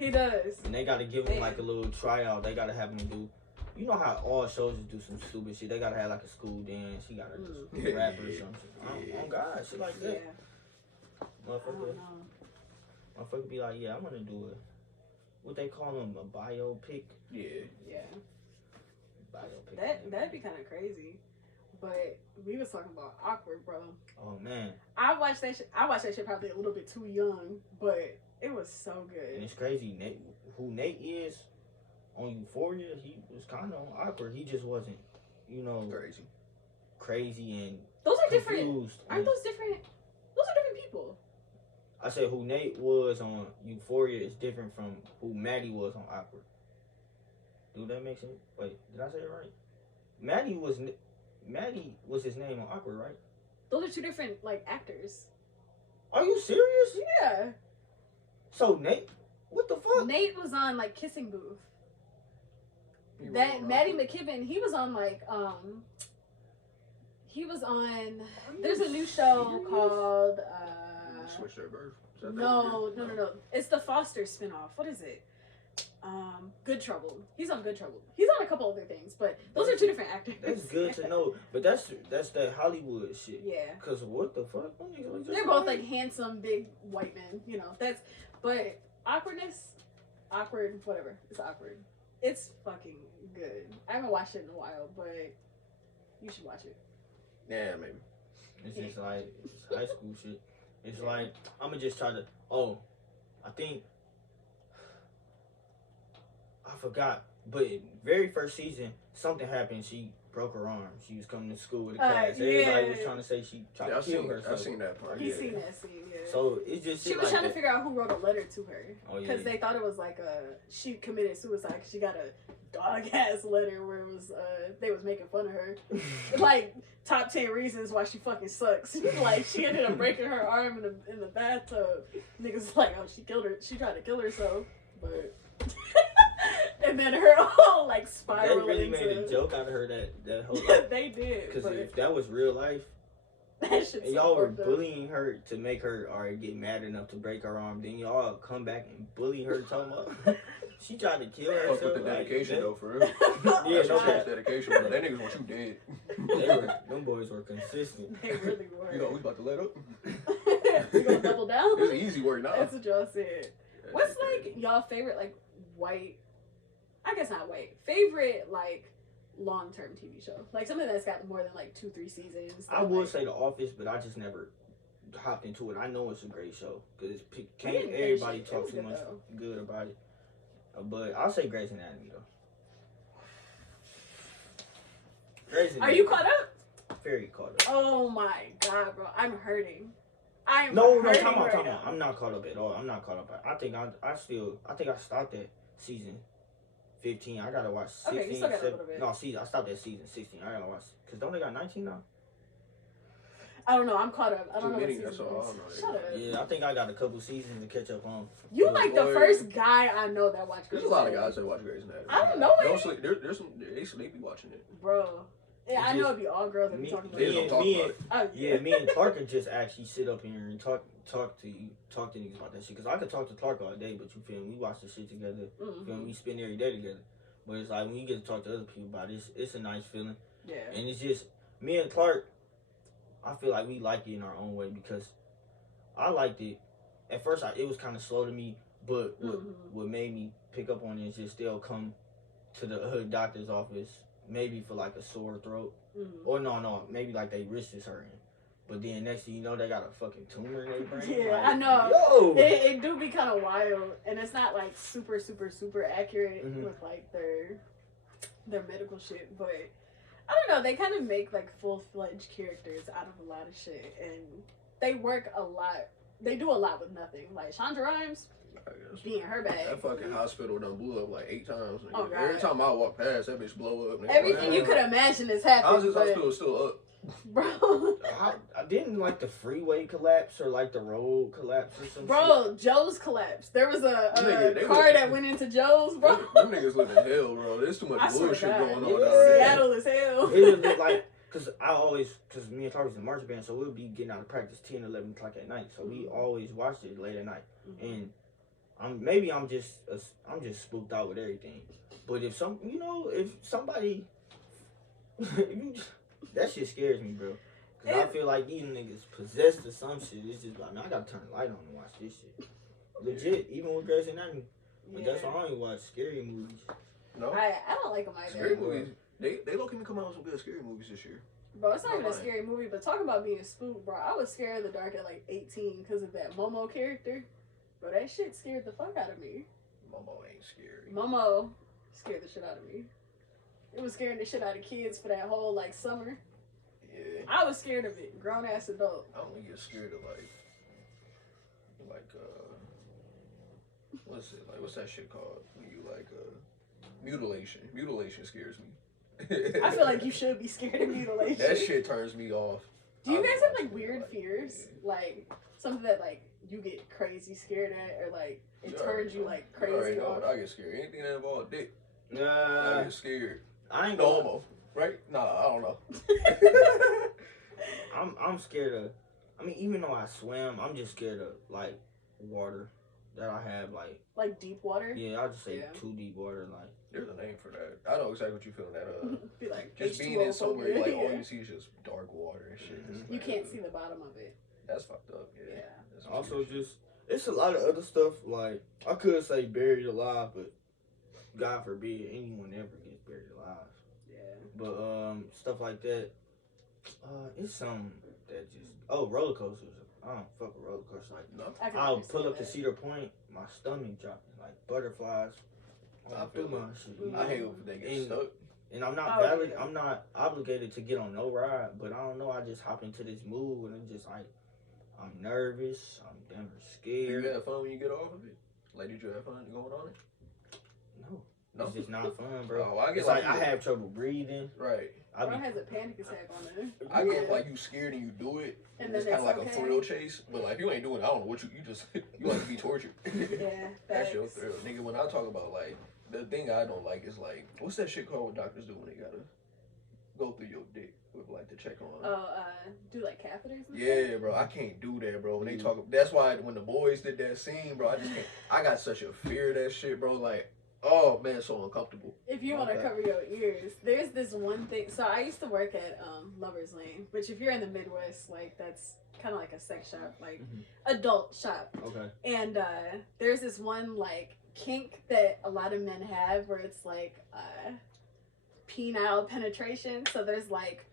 He does. And they gotta give him like a little tryout. They gotta have him do. You know how all shows do some stupid shit. They gotta have like a school dance. He gotta just rap or something. Oh God, shit like that. Motherfucker be like, I'm gonna do it. What they call them, a biopic? Yeah. Biopic. That'd be kind of crazy. But we was talking about awkward, bro. Oh man. I watched that shit probably a little bit too young, but it was so good. And it's crazy. Nate is on Euphoria, he was kind of awkward. He just wasn't, crazy and those are confused. different. Aren't those different? Those are different people. I said who Nate was on Euphoria is different from who Maddie was on Awkward. Do that make sense? Wait, did I say it right? Maddie was his name on Awkward, right? Those are two different actors. Are you serious? Yeah. So Nate, what the fuck? Nate was on Kissing Booth. That Maddie McKibben, he was on there's a new show called Switch Their Birth. No. It's the Foster spinoff. What is it? Good Trouble. He's on Good Trouble. He's on a couple other things, but those are two different actors. That's good to know. But that's that Hollywood shit. Yeah. Cause what the fuck? They're both like handsome, big white men. You know, but awkward, whatever. It's awkward. It's fucking good. I haven't watched it in a while, but you should watch it. Yeah, maybe. It's just like it's high school shit. It's like I'm gonna just try to. I think I forgot, but very first season something happened. She broke her arm. She was coming to school with a cast. Everybody was trying to say she tried to kill herself. I've seen that part. He's seen that scene. Yeah. So it's just she was trying to figure out who wrote a letter to her because yeah. they thought it was like she committed suicide because she got a dog ass letter where it was they was making fun of her, like top 10 reasons why she fucking sucks. Like she ended up breaking her arm in the bathtub. Niggas like, oh, she tried to kill herself, but and then her whole like spiral. They really made a joke out of her that whole. They did. Because if that was real life. And y'all were bullying her to make her get mad enough to break her arm. Then y'all come back and bully her, talking about she tried to kill herself. Fuck with the dedication though, for real. Yeah, no dedication. Bro. That niggas want you dead. Them boys were consistent. They really were. You know, we about to let up. We gonna double down. It's easy work now. That's what y'all said. What's like y'all favorite like white? I guess not white. Favorite like long-term TV show, like something that's got more than like 2-3 seasons. I would say The Office, but I just never hopped into it. I know it's a great show because can't everybody talk too much good about it. But I'll say Grey's Anatomy though. Grey's Anatomy. Are you caught up? Very caught up. Oh my god, bro, I'm hurting. No, time out. I'm not caught up at all. I'm not caught up. I think I stopped at season 15. I gotta watch 16. Okay, you still got a little bit. No, I stopped at season 16. I gotta watch because don't they got 19 now? I don't know. I'm caught up. I don't know. That's all. Shut up. Yeah, I think I got a couple seasons to catch up on. You like the first guy I know that watched Grey's There's a lot of guys that watch Grey's Anatomy. I don't know it. Don't sleep. There's some. They sleepy watching it, bro. Yeah, I know it'd be all girls that be talking about it. Me and Clark could just actually sit up here and talk to niggas about that shit. Because I could talk to Clark all day, but you feel me? We watch the shit together. Mm-hmm. Feel me? We spend every day together. But it's like when you get to talk to other people about it, it's a nice feeling. Yeah. And it's just me and Clark. I feel like we like it in our own way because I liked it. At first, it was kind of slow to me, but what made me pick up on it is just they'll come to the doctor's office maybe for like a sore throat, or no, maybe like they wrist is hurting. But then next thing you know, they got a fucking tumor in their brain. Yeah, like, I know. Yo! It do be kind of wild, and it's not like super accurate with like their medical shit. But I don't know. They kind of make like full-fledged characters out of a lot of shit, and they work a lot. They do a lot with nothing. Like Shonda Rhimes being her bag. That fucking hospital done blew up like 8 times. Oh, God. Every time I walk past, that bitch blow up. Everything you could imagine is happening. How's this hospital still up? Bro, I didn't like the freeway collapse or like the road collapse or something. Bro, Joe's collapsed. There was a car that went into Joe's, bro. Them niggas live in hell, bro. There's too much bullshit going on down there. Seattle is hell. It was like, because me and Clark was in marching band, so we'll be getting out of practice 10, 11 o'clock at night. So we always watched it late at night. And I'm just spooked out with everything. But if somebody, that shit scares me, bro. Cause I feel like these niggas possessed or some shit. It's just like, man, I gotta turn the light on and watch this shit. Legit, even with Grey's Anatomy. But that's why I only watch scary movies. No, I don't like them either. Scary movies. They looking to come out with some good scary movies this year. Bro, it's not even a scary movie, but talking about being spooked, bro. I was scared of the dark at like 18 because of that Momo character. Bro, that shit scared the fuck out of me. Momo ain't scary. Momo scared the shit out of me. It was scaring the shit out of kids for that whole like summer. Yeah. I was scared of it, grown ass adult. I only get scared of like what's that shit called when you like mutilation. Mutilation scares me. I feel like you should be scared of mutilation. That shit turns me off. Do you guys have like weird fears? Like something that like you get crazy scared at, or like it turns you like crazy off? I get scared. Anything that involves dick. Nah, I get scared. I ain't no homo, right? Nah, I don't know. I'm scared of. I mean, even though I swim, I'm just scared of like water. that I have, like deep water. Yeah, I'll just say too deep water. Like, there's a name for that. I know exactly what you feeling. That be like just being in somewhere like all you see is just dark water and shit. You can't see the bottom of it. That's fucked up. Yeah. Also, just it's a lot of other stuff. Like, I could say buried alive, but God forbid anyone ever gets buried alive. Yeah. But stuff like that. It's something that just roller coasters. I don't fuck with roller coasters. Like, no. I'll pull up to Cedar Point, my stomach dropping like butterflies. I feel my shit. I hate when they get stuck. And I'm not obligated to get on no ride, but I don't know. I just hop into this mood and I'm just like, I'm nervous. I'm damn scared. You have fun when you get off of it? Like, did you have fun going on it? No. It's just not fun, bro. Oh, I get it's like I have trouble breathing. Right. Bro has a panic attack on there. I get like you scared and you do it. And it's kind of like a thrill chase. But like if you ain't doing it, I don't know what you just you like to be tortured. Yeah. That's your thrill, nigga. When I talk about like the thing I don't like is like what's that shit called what doctors do when they gotta go through your dick with like to check on. Do like catheters. Yeah, bro. I can't do that, bro. When they talk, that's why when the boys did that scene, bro, I just can't. I got such a fear of that shit, bro. Like. Oh man, so uncomfortable. If you want to cover your ears, there's this one thing. So I used to work at Lover's Lane, which if you're in the Midwest, like that's kind of like a sex shop, like adult shop. Okay. And there's this one like kink that a lot of men have where it's like penile penetration. So there's like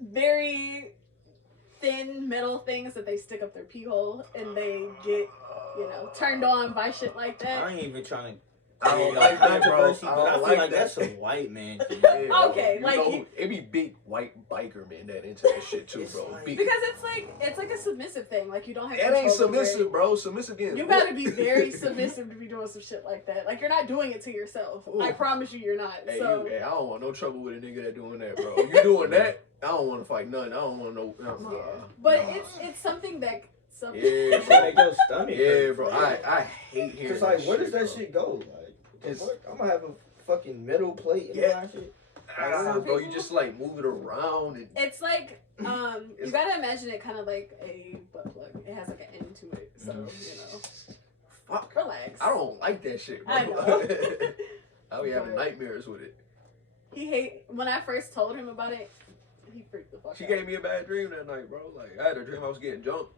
very thin metal things that they stick up their pee hole and they get, turned on by shit like that. I ain't even trying to. I don't like that, bro. But I feel like that's a white man thing. Yeah, okay, like it be big white biker men that into that shit too, bro. Like, because it's like a submissive thing. Like you don't have. It ain't submissive, bro. Submissive again. You gotta be very submissive to be doing some shit like that. Like you're not doing it to yourself. Ooh. I promise you're not. Hey, so I don't want no trouble with a nigga that doing that, bro. You doing that? I don't want to fight nothing. I don't want no. But it's something that. Yeah, it's like your stomach. Yeah, bro. I hate hearing. Cause like, that where shit, does that shit go? Like, I'm gonna have a fucking metal plate in my shit. Bro, you just like move it around. And it's like you gotta imagine it kind of like a butt plug. It has like an end to it, so Fuck. Relax. I don't like that shit, bro. I know. I be having nightmares with it. When I first told him about it, he freaked the fuck out. She gave me a bad dream that night, bro. Like I had a dream I was getting jumped.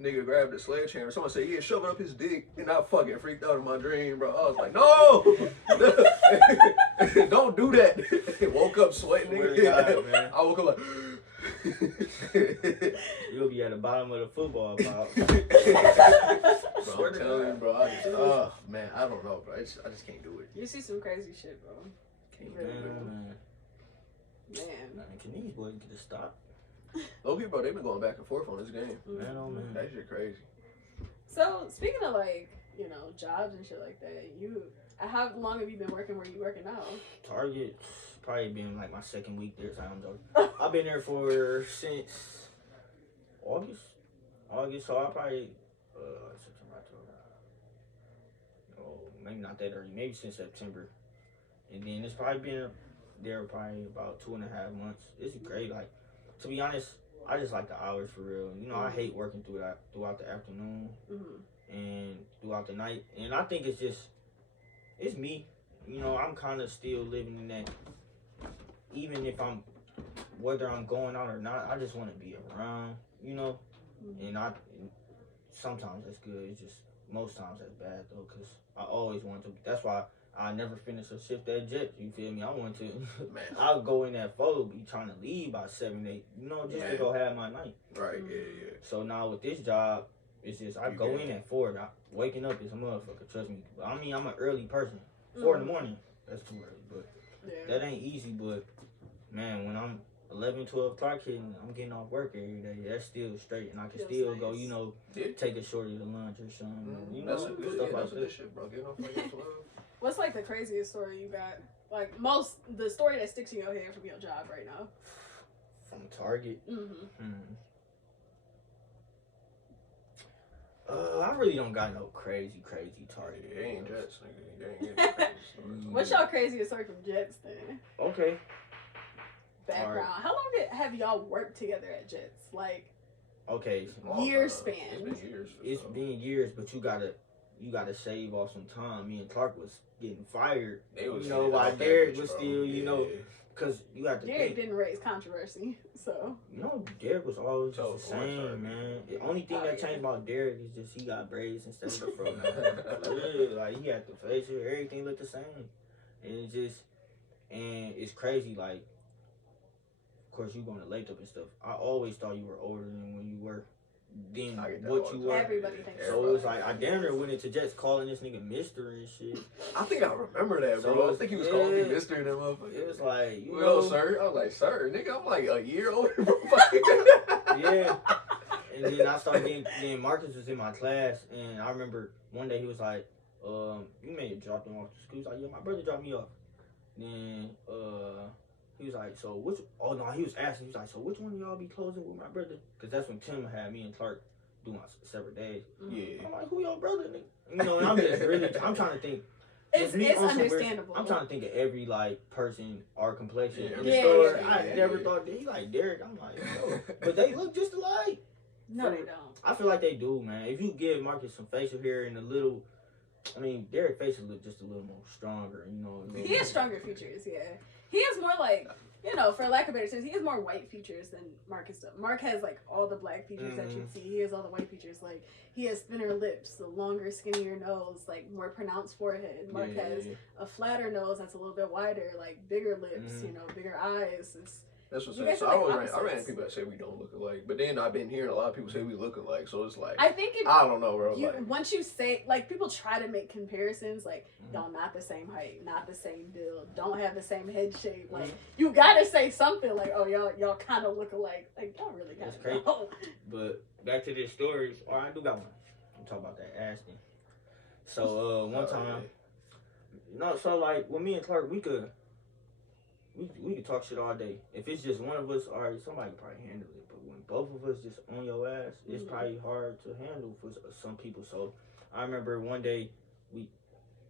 Nigga grabbed a sledgehammer. Someone said, yeah, shove it up his dick. And I fucking freaked out in my dream, bro. I was like, no! Don't do that. Woke up sweating, nigga. God, man. I woke up like... You'll be at the bottom of the football pile. Bro, I'm telling you, bro. Man, I don't know, bro. I just can't do it. You see some crazy shit, bro. Man. Man, can these boys get a stop? Those people, they've been going back and forth on this game. Man, oh man. That shit crazy. So, speaking of like, jobs and shit like that, how long have you been working where you working now? Target, probably been like my second week there, so I'm joking. I've been there since August, so I probably, September, October. Oh, maybe not that early, maybe since September. And then it's probably been there probably about 2.5 months. It's great, like, to be honest, I just like the hours for real. I hate working throughout the afternoon and throughout the night. And I think it's me. I'm kind of still living in that. Even if whether I'm going out or not, I just want to be around, And sometimes that's good. It's just most times that's bad though, because I always want to. That's why I never finish a shift at Jet. You feel me? I want to. Man. I'll go in at 4, be trying to leave by 7, 8, just to go have my night. Right, yeah. So now with this job, it's just I go in at 4. Waking up is a motherfucker, trust me. I mean, I'm an early person. 4 in the morning, that's too early. But that ain't easy. But, man, when I'm 11, 12 o'clock hitting, I'm getting off work every day. That's still straight. And I can still go, take a shorty to lunch or something. That's a good, stuff that's like that shit, bro. Get off like at 12. What's like the craziest story you got? Like the story that sticks in your head from your job right now? From Target? I really don't got no crazy Target. It ain't Jets, nigga. It ain't crazy stories. What's your craziest story from Jets then? Okay. Background. Right. How long have y'all worked together at Jets? Like, okay. Year span. It's been years. It's been years, but you gotta you got to shave off some time. Me and Clark was getting fired. They was while Derek was still, because you got to Derek didn't raise controversy, so. Derek was always just the same, man. The only thing that changed about Derek is just he got braids instead of the fro. Like, he had the facial, everything looked the same. And it's crazy, like, of course, you going to Lathrop and stuff. I always thought you were older than when you were. Then what you were. Everybody thinks so. It was like, I damn near went into just calling this nigga Mister and shit. I think I remember that, bro. I think he was calling me Mister and that motherfucker. It was like, sir. I was like, sir, nigga, I'm like a year older, bro. Yeah. And then I started getting, then Marcus was in my class, and I remember one day he was like, you may have dropped him off to school. He was like, yeah, my brother dropped me off. Then, he was like, he was asking, he was like, so which one of y'all be closing with my brother? Because that's when Tim had me and Clark doing separate days. Yeah. I'm like, who your brother, nigga? And I'm just really, I'm trying to think. It's understandable. I'm trying to think of every, like, person or complexion in the the store. Yeah. I never thought that he like Derek. I'm like, yo. But they look just alike. No, they don't. I feel like they do, man. If you give Marcus some facial hair and a little, Derek's face look just a little more stronger, He has stronger features, yeah. He has more, like, for lack of better terms, he has more white features than Marcus does. Mark has, like, all the black features that you see. He has all the white features. Like, he has thinner lips, the longer, skinnier nose, like, more pronounced forehead. Mark has a flatter nose that's a little bit wider, like, bigger lips, bigger eyes. That's what's up. So I ran people that say we don't look alike, but then I've been hearing a lot of people say we look alike. So it's like, I don't know, bro. Once you say, like, people try to make comparisons, like, y'all not the same height, not the same build, don't have the same head shape. Like, you gotta say something like, oh, y'all kind of look alike. Like, y'all really kind of crazy. But back to this story. Or I do got one. I'm talking about that Ashton. So one time, so like with me and Clark, we could talk shit all day. If it's just one of us, all right, somebody can probably handle it. But when both of us just on your ass, it's probably hard to handle for some people. So I remember one day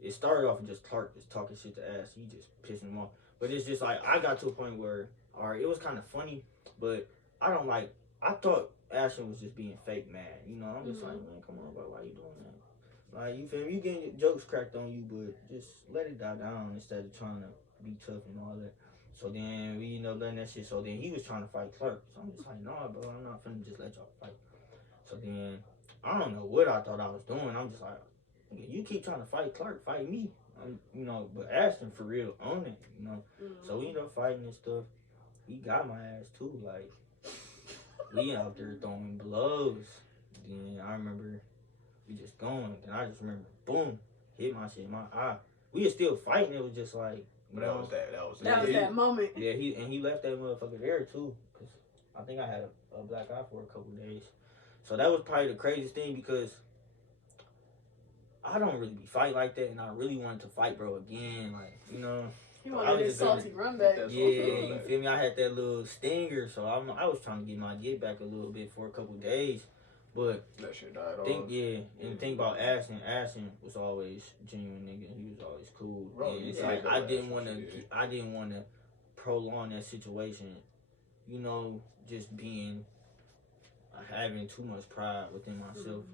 it started off with just Clark just talking shit to Ash. He just pissing him off. But it's just like, I got to a point where, all right, it was kind of funny, but I thought Ashton was just being fake mad. I'm just like, man, come on, bro, why you doing that? Like, you feel me? You getting your jokes cracked on you, but just let it die down instead of trying to be tough and all that. So then we letting that shit. So then he was trying to fight Clark. So I'm just like, nah, bro, I'm not finna just let y'all fight. So then I don't know what I thought I was doing. I'm just like, you keep trying to fight Clark, fight me. But Ashton for real on it, So we ended up fighting and stuff. He got my ass too. Like, we out there throwing blows. Then I remember we just going. And I just remember, boom, hit my shit in my eye. We were still fighting. It was just like, That was that moment. Yeah, he left that motherfucker there too, cause I think I had a black eye for a couple days. So that was probably the craziest thing, because I don't really be fight like that, and I really wanted to fight bro again, like, You wanted his salty run back. Yeah, you feel me? I had that little stinger, so I was trying to get my get back a little bit for a couple days. But that shit died off. And the thing about Ashton was always genuine nigga. He was always cool. Bro, and it's like I didn't want to prolong that situation. Just having too much pride within myself.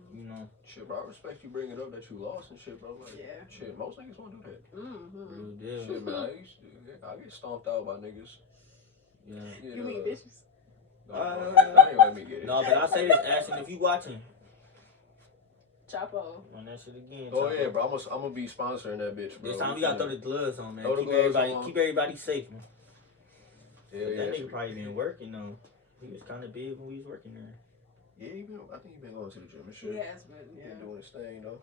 Shit, bro. I respect you bringing up that you lost and shit, bro. Like, shit, most niggas won't do that. Real deal. Shit, man. I get stomped out by niggas. Yeah. You mean bitches? Ain't let me get it. No, but I say this, Ashton, if you watching, Chapo. Run that shit again. Oh Chapo. Yeah, bro. I'm gonna be sponsoring that bitch, bro. This time we gotta throw the gloves on, man. Keep everybody safe, man. That nigga probably been working though. He was kind of big when we was working there. Yeah, I think he been going to the gym and shit. He has been, He been doing his thing though.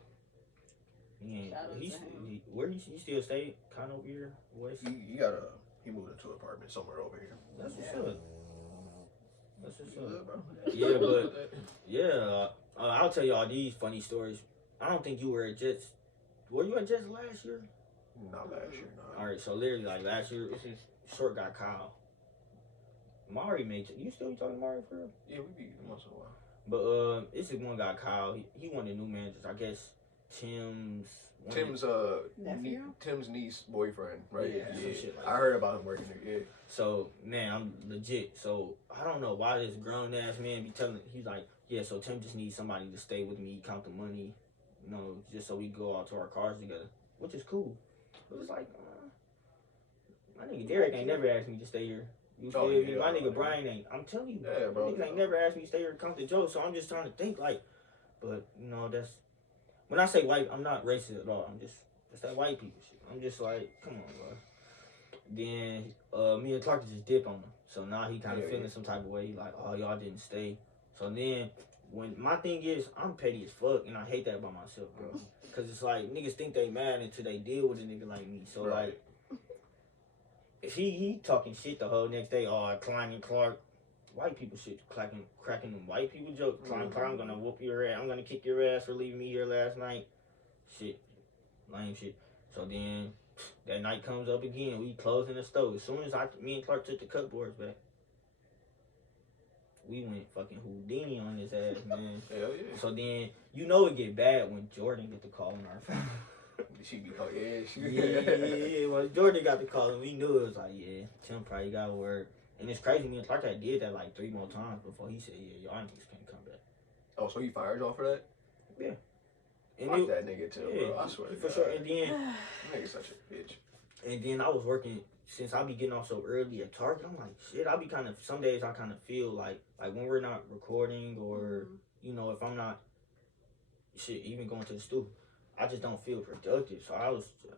Where he still stay? Kind of over here, west. He moved into an apartment somewhere over here. That's what's up. That's what's up, bro. Yeah, but I'll tell y'all these funny stories. I don't think you were at Jets. Were you at Jets last year? Not last year, no. All right, so literally like last year, this is short guy Kyle. Mari made you still be talking to Mari for real? Yeah, we be once in a while. But this is one guy Kyle. He one of the new managers. I guess Tim's nephew? Tim's niece boyfriend, right? Yeah. Shit like I heard about him working there. Yeah. So man, I'm legit. So I don't know why this grown ass man be telling. He's like, yeah. So Tim just needs somebody to stay with me, count the money, you know, just so we go out to our cars together, which is cool. It was like, my nigga Derek ain't never asked me to stay here. You feel me? My nigga Brian ain't. I'm telling you, niggas ain't never asked me to stay here to come to Joe. So I'm just trying to think like, but you know, that's when I say white, I'm not racist at all. That's that white people shit. I'm just like, come on, bro. Then me and Clark just dip on him. So now he kind of feeling some type of way. He like, oh, y'all didn't stay. So then when my thing is, I'm petty as fuck, and I hate that about myself, bro. Cause it's like niggas think they mad until they deal with a nigga like me. So like, if he talking shit the whole next day, oh, Klein and Clark, white people shit, cracking them white people jokes. Klein and Clark, I'm gonna whoop your ass. I'm gonna kick your ass for leaving me here last night. Shit, lame shit. So then that night comes up again. We closing the store. As soon as me and Clark took the cupboards back, we went fucking Houdini on his ass, man. Hell yeah. So then, you know it get bad when Jordan get the call on our phone. She be called, yeah. When Jordan got the call, and we knew it was like, yeah, Tim probably got work. And it's crazy, me and Clark had did that like 3 more times before he said, yeah, y'all niggas can't come back. Oh, so he fired y'all for that? Yeah. And fuck that nigga too, bro. I swear to for God. sure. And then, nigga's such a bitch. And then I was working, since I be getting off so early at Target, I'm like, shit, I be kind of, some days I kind of feel like when we're not recording or, you know, if I'm not, shit, even going to the stool, I just don't feel productive. So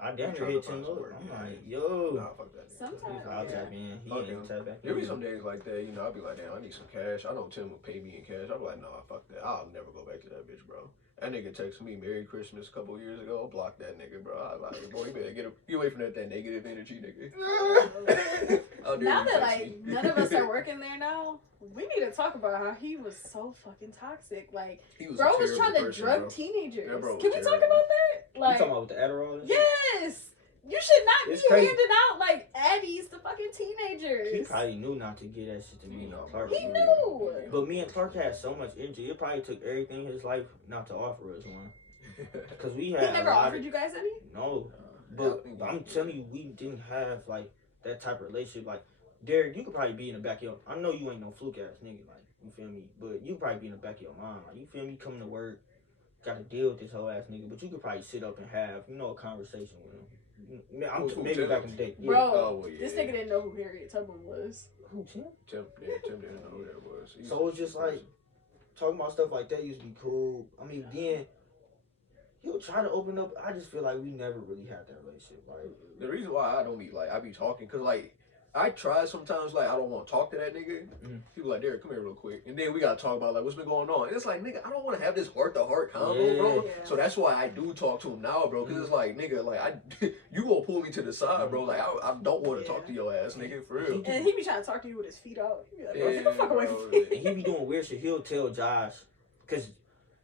I damn near hit 10 up. I'm like, yo. Nah, fuck that. Sometimes. I'll tap in. He ain't tap back in. There be some days like that, you know, I'll be like, damn, I need some cash. I know Tim will pay me in cash. I'll be like, nah, fuck that. I'll never go back to that bitch, bro. That nigga texted me Merry Christmas a couple years ago. Block that nigga, bro. I was like, boy, you better get away from that negative energy, nigga. Now that like none of us are working there now, we need to talk about how he was so fucking toxic. Like, bro was trying to drug teenagers. Can we talk about that? Like, you talking about with the Adderall? Yes. You should not be handing out like Addies to fucking teenagers. He probably knew not to get that shit to me and Clark. He knew. But me and Clark had so much energy. It probably took everything in his life not to offer us one. Because we had. He never offered you guys any? No. But I'm telling you, we didn't have like that type of relationship. Like, Derek, you could probably be in the back of your. I know you ain't no fluke ass nigga, like, you feel me? But you probably be in the back of your mind. Like, you feel me? Coming to work, got to deal with this whole ass nigga. But you could probably sit up and have, you know, a conversation with him. Maybe back in the day. Yeah. Bro, this nigga didn't know who Harriet Tubman was. Who, Tim? Tim didn't know who that was. So it's just like, talking about stuff like that used to be cool. I mean, then he'll try to open up. I just feel like we never really had that relationship. Like, the reason why I don't be like, I be talking, because like, I try sometimes, like, I don't want to talk to that nigga. People like, Derek, come here real quick. And then we got to talk about, like, what's been going on. And it's like, nigga, I don't want to have this heart-to-heart convo, bro. Yeah. So that's why I do talk to him now, bro. Because it's like, nigga, like, you gonna pull me to the side, bro. Like, I don't want to talk to your ass, nigga, for real. And he be trying to talk to you with his feet out. He be like, bro, get the fuck away from me. And he be doing weird shit. He'll tell Josh, because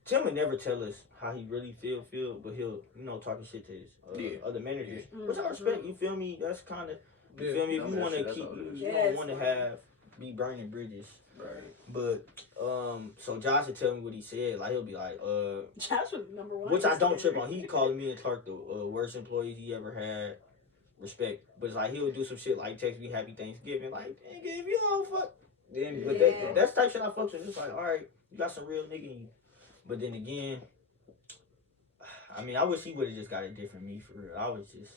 Tim would never tell us how he really feel, but he'll, you know, talking shit to his other managers. Which I respect, you feel me? That's kind of... You feel me? If you want to keep, you don't want to be burning bridges. Right. But, so Josh would tell me what he said. Like, he'll be like, Josh was number one. Which I don't trip on. He calling me and Clark the worst employees he ever had. Respect. But it's like, he'll do some shit like text me Happy Thanksgiving. Like, nigga, if you don't fuck. Then, but that's type shit I fuck with. It's like, alright, you got some real nigga in you. But then again, I mean, I wish he would have just got a different me for real. I was just...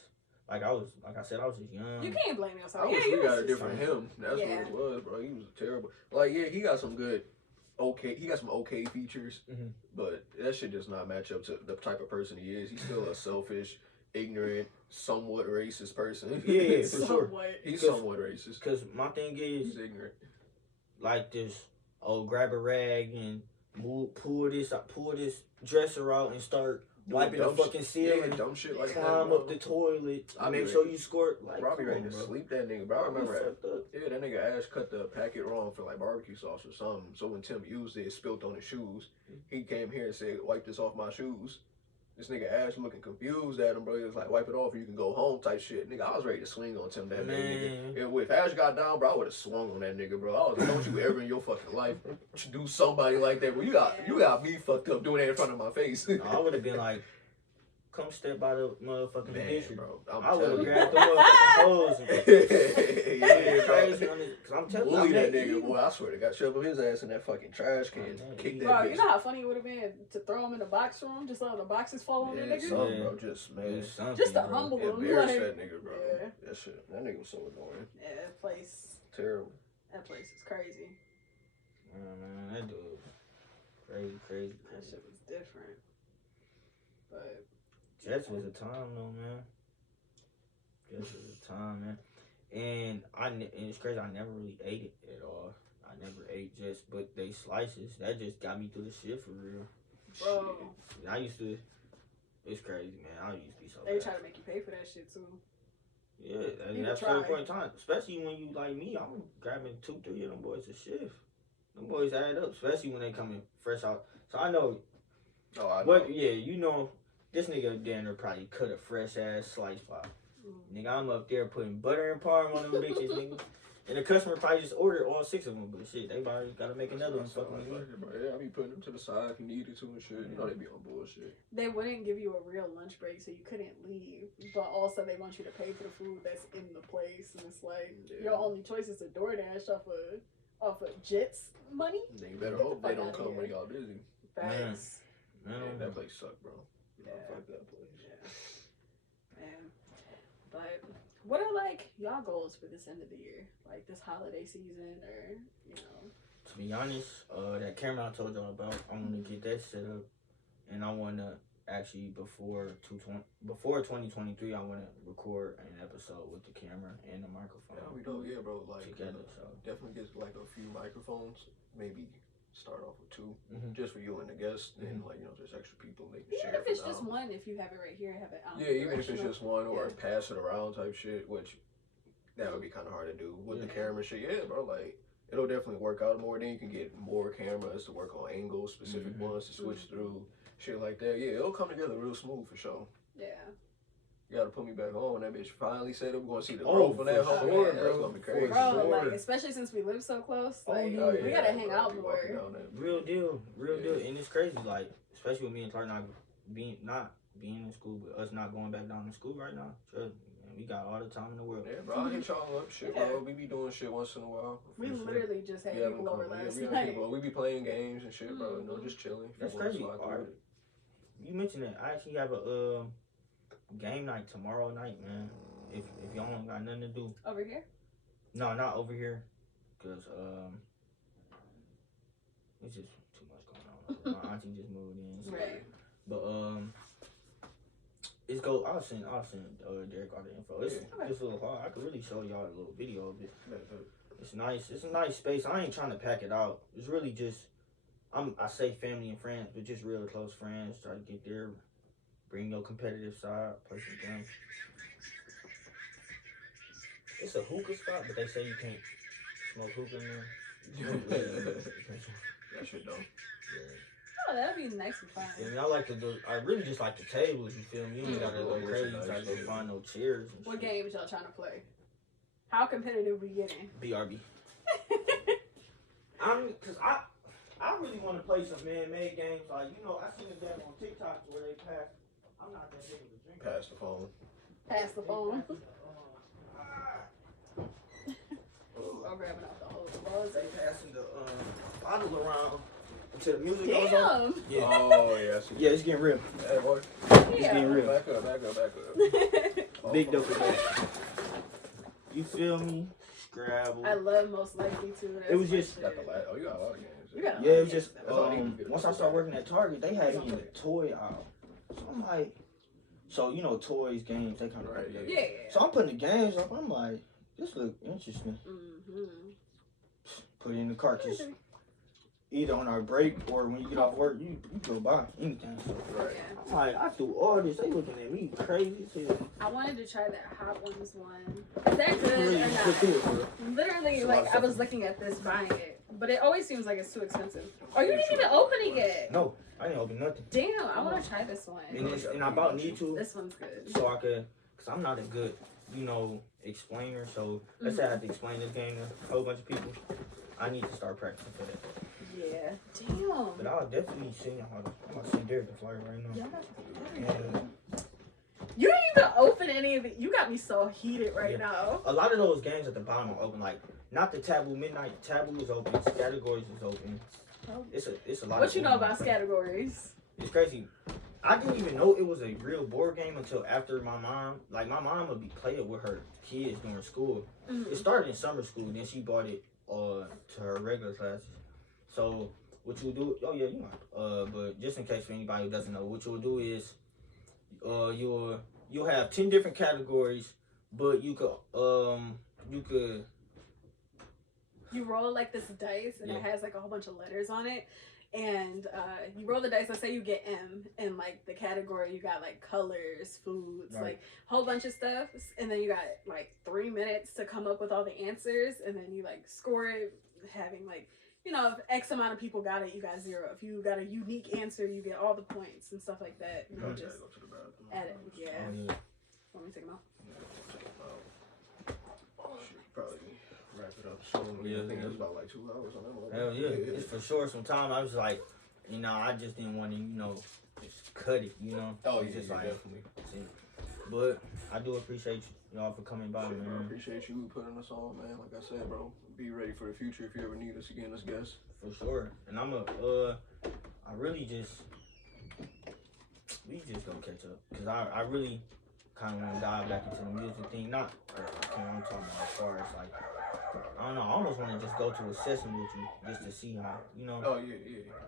Like I said, I was just young. You can't blame yourself. I wish we got a different him. That's what it was, bro. He was terrible. Like, yeah, he got some good, he got some okay features, but that shit does not match up to the type of person he is. He's still a selfish, ignorant, somewhat racist person. Yeah, for sure. He's somewhat racist. Because my thing is, he's ignorant. Like this, grab a rag and pull this dresser out and start wiping the fucking ceiling, dumb shit like climb up the toilet, make sure you squirt. Like, probably ready to sleep that nigga, bro. I remember that nigga Ash cut the packet wrong for like barbecue sauce or something. So when Tim used it, it spilled on his shoes. He came here and said, "Wipe this off my shoes." This nigga Ash looking confused at him, bro. He was like, "Wipe it off or you can go home," type shit. Nigga, I was ready to swing on Tim that nigga. And if Ash got down, bro, I would have swung on that nigga, bro. I was like, don't you ever in your fucking life do somebody like that, bro. You got me fucked up doing that in front of my face. I would have been like, come step by the motherfucking district, bro. I would have grabbed the motherfucking hose and yeah, crazy on it. Cause I'm telling you, bully that nigga, boy. I swear to God, shove his ass in that fucking trash can. Kick that bro, bitch. you know how funny it would have been to throw him in the box room, just let the boxes fall on the nigga? Something, bro. Just to humble him. Embarrass Like, that nigga, bro. Yeah. That nigga was so annoying. Yeah, that place. Terrible. That place is crazy. Man, that dude, crazy. That shit was different. But Jets was a time though, man. Jets was a time, man. And it's crazy. I never really ate it at all. I never ate Jets, but they slices. That just got me through the shit for real. bro, Shit. I used to. It's crazy, man. I used to be so. they bad. try to make you pay for that shit too. Yeah, You that's try. the point in time. Especially when you like me, I'm grabbing 2-3 of them boys a shift. Them boys add up, especially when they come in fresh out. So I know. Oh, I know. What? Yeah, you know, this nigga down there probably cut a fresh ass slice pop. Nigga, I'm up there putting butter and parm on them bitches, nigga. And the customer probably just ordered all 6 of them, but shit, they probably gotta make another one. Fucking Like it, bro. Yeah, I be putting them to the side if you needed to and shit. You know they be on bullshit. They wouldn't give you a real lunch break, so you couldn't leave. But also, they want you to pay for the food that's in the place, and it's like your only choice is to DoorDash off of Jets money. Then you better Get the hope they fuck don't outta come here. when y'all busy. Facts. Man, Yeah, that place sucked, bro. Yeah. Fuck that place. Yeah. Man. But what are like y'all goals for this end of the year? Like this holiday season, or you know? to be honest, that camera I told y'all about, I want to get that set up, and I want to actually before 2023, I want to record an episode with the camera and the microphone. Yeah, we do. Yeah, bro. Like together. So definitely get like a few microphones. Maybe start off with 2, Mhm. just for you and the guests, and like just extra people they can Even share. if it's for just now. one, if you have it right here, have it out. Yeah, even if it's directional. just one or Yeah. pass it around type shit, which that would be kind of hard to do with the camera shit. Yeah, bro, like it'll definitely work out more. Then you can get more cameras to work on angles, specific ones to switch through, shit like that. Yeah, it'll come together real smooth for sure. Yeah. You gotta put me back on when that bitch finally said I'm gonna see the Oh, growth on that for whole sure, yeah, that's bro. gonna be crazy. Bro, Sure. like especially since we live so close, like yeah, we gotta hang bro, out be more. walking down that real deal, Yeah. and it's crazy. Like especially with me and Clark not being in school, but us not going back down to school right now. Trust me, man, we got all the time in the world. Yeah, bro, I'll hit y'all up, shit, Yeah. bro. We be doing shit once in a while. We For sure. literally just had We people over last we night. we be playing games and shit, bro. You know, just chilling. If you That's wanna crazy. slide through Alright. it. You mentioned that. I actually have a game night tomorrow night, man. If y'all don't got nothing to do. Over here? No, not over here, cause it's just too much going on. My auntie just moved in, so. Right. But I'll send Derek all the info. It's just a little hard. I could really show y'all a little video of it. It's nice. It's a nice space. I ain't trying to pack it out. It's really just I say family and friends, but just real close friends. Try to get there, bring your competitive side, play some games. It's a hookah spot, but they say you can't smoke hookah in there. That shit don't. Oh, that'd be nice and fun. And I really just like the tables, you feel me? You ain't gotta go crazy, you gotta go find no chairs and What shit. games y'all trying to play? How competitive we getting? BRB. Cause I really want to play some man-made games. Like, you know, I seen a game on TikTok where they pass. I'm not that big of a drinker. Pass the phone. Pass the phone. Ooh, I'm grabbing out the whole they passing the bottle around until the music goes on. Damn. Yeah. Oh, yeah. I see. Yeah, it's getting real. Hey, boy. It's Yeah. getting real. Back up. Big dope. You feel me? Scrabble. I love Most Likely too. That's It was my just- shit. Got the light. Oh, you got a lot of games. You got a Yeah, lot it of was just games. That's all I need to get once a I started toy. working at Target, they had me in the toy aisle. So I'm like, so you know, toys, games, they kind of Right, right. Yeah. So I'm putting the games up. I'm like, this look interesting. Mm-hmm. Put it in the cart, just either on our break or when you get off work, you go buy anything. So Right. I'm like, I threw all this. They looking at me crazy. I wanted to try that Hot Ones one. Is that good Really or put not? through it, bro. Literally, It's a lot like of I stuff. was looking at this, buying it, but it always seems like it's too expensive. Oh, you didn't even open it yet. No, I didn't open nothing. Damn, I want to try this one. And I about need to, This one's good. so I could, cause I'm not a good, explainer. So let's say I have to explain this game to a whole bunch of people. I need to start practicing for that. Yeah. Damn. But I'll definitely send y'all. I'm gonna send Derek the flyer right now. Yeah. even open any of it. You got me so heated right now. A lot of those games at the bottom are open, like not the Taboo Midnight. Taboo is open. Categories is open. It's a lot. What you know about categories? It's crazy. I didn't even know it was a real board game until after my mom would be playing with her kids during school. It started in summer school, then she bought it to her regular classes. So what you'll do? Oh yeah, you might. But just in case for anybody who doesn't know, what you'll do is, you'll have 10 different categories, but you roll like this dice, and it has like a whole bunch of letters on it. And you roll the dice. Let's say you get M, and like the category you got like colors, foods, like a whole bunch of stuff. And then you got like 3 minutes to come up with all the answers, and then you like score it, having like, you know, if X amount of people got it, you got 0. If you got a unique answer, you get all the points and stuff like that. You know, just add it. Yeah. Want me to take them out? Oh shit, probably wrap it up soon. I think it was about like 2 hours on that one. Hell yeah. It's for sure. Sometimes I was like, you know, I just didn't want to, you know, just cut it, you know. Oh, just like, definitely. But I do appreciate y'all for coming by, man. I appreciate you putting us on, man. Like I said, bro, be ready for the future if you ever need us again as guests. For sure. And I really just, we just gonna catch up. Because I really kind of want to dive back into the music thing. Not, I'm talking about as far as like, I don't know, I almost want to just go to a session with you just to see how, you know. Oh, yeah.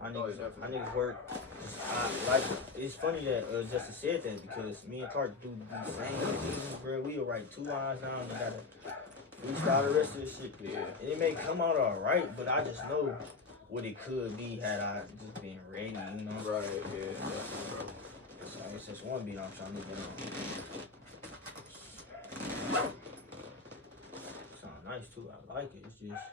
I niggas work. It's funny that Justice said that, because me and Clark do the same things, bro. We'll write 2 lines down and gotta freestyle the rest of this shit. Yeah. And it may come out alright, but I just know what it could be had I just been ready, you know? Right, yeah, definitely, bro. So it's just one beat I'm trying to get on. Sound nice too, I like it. It's just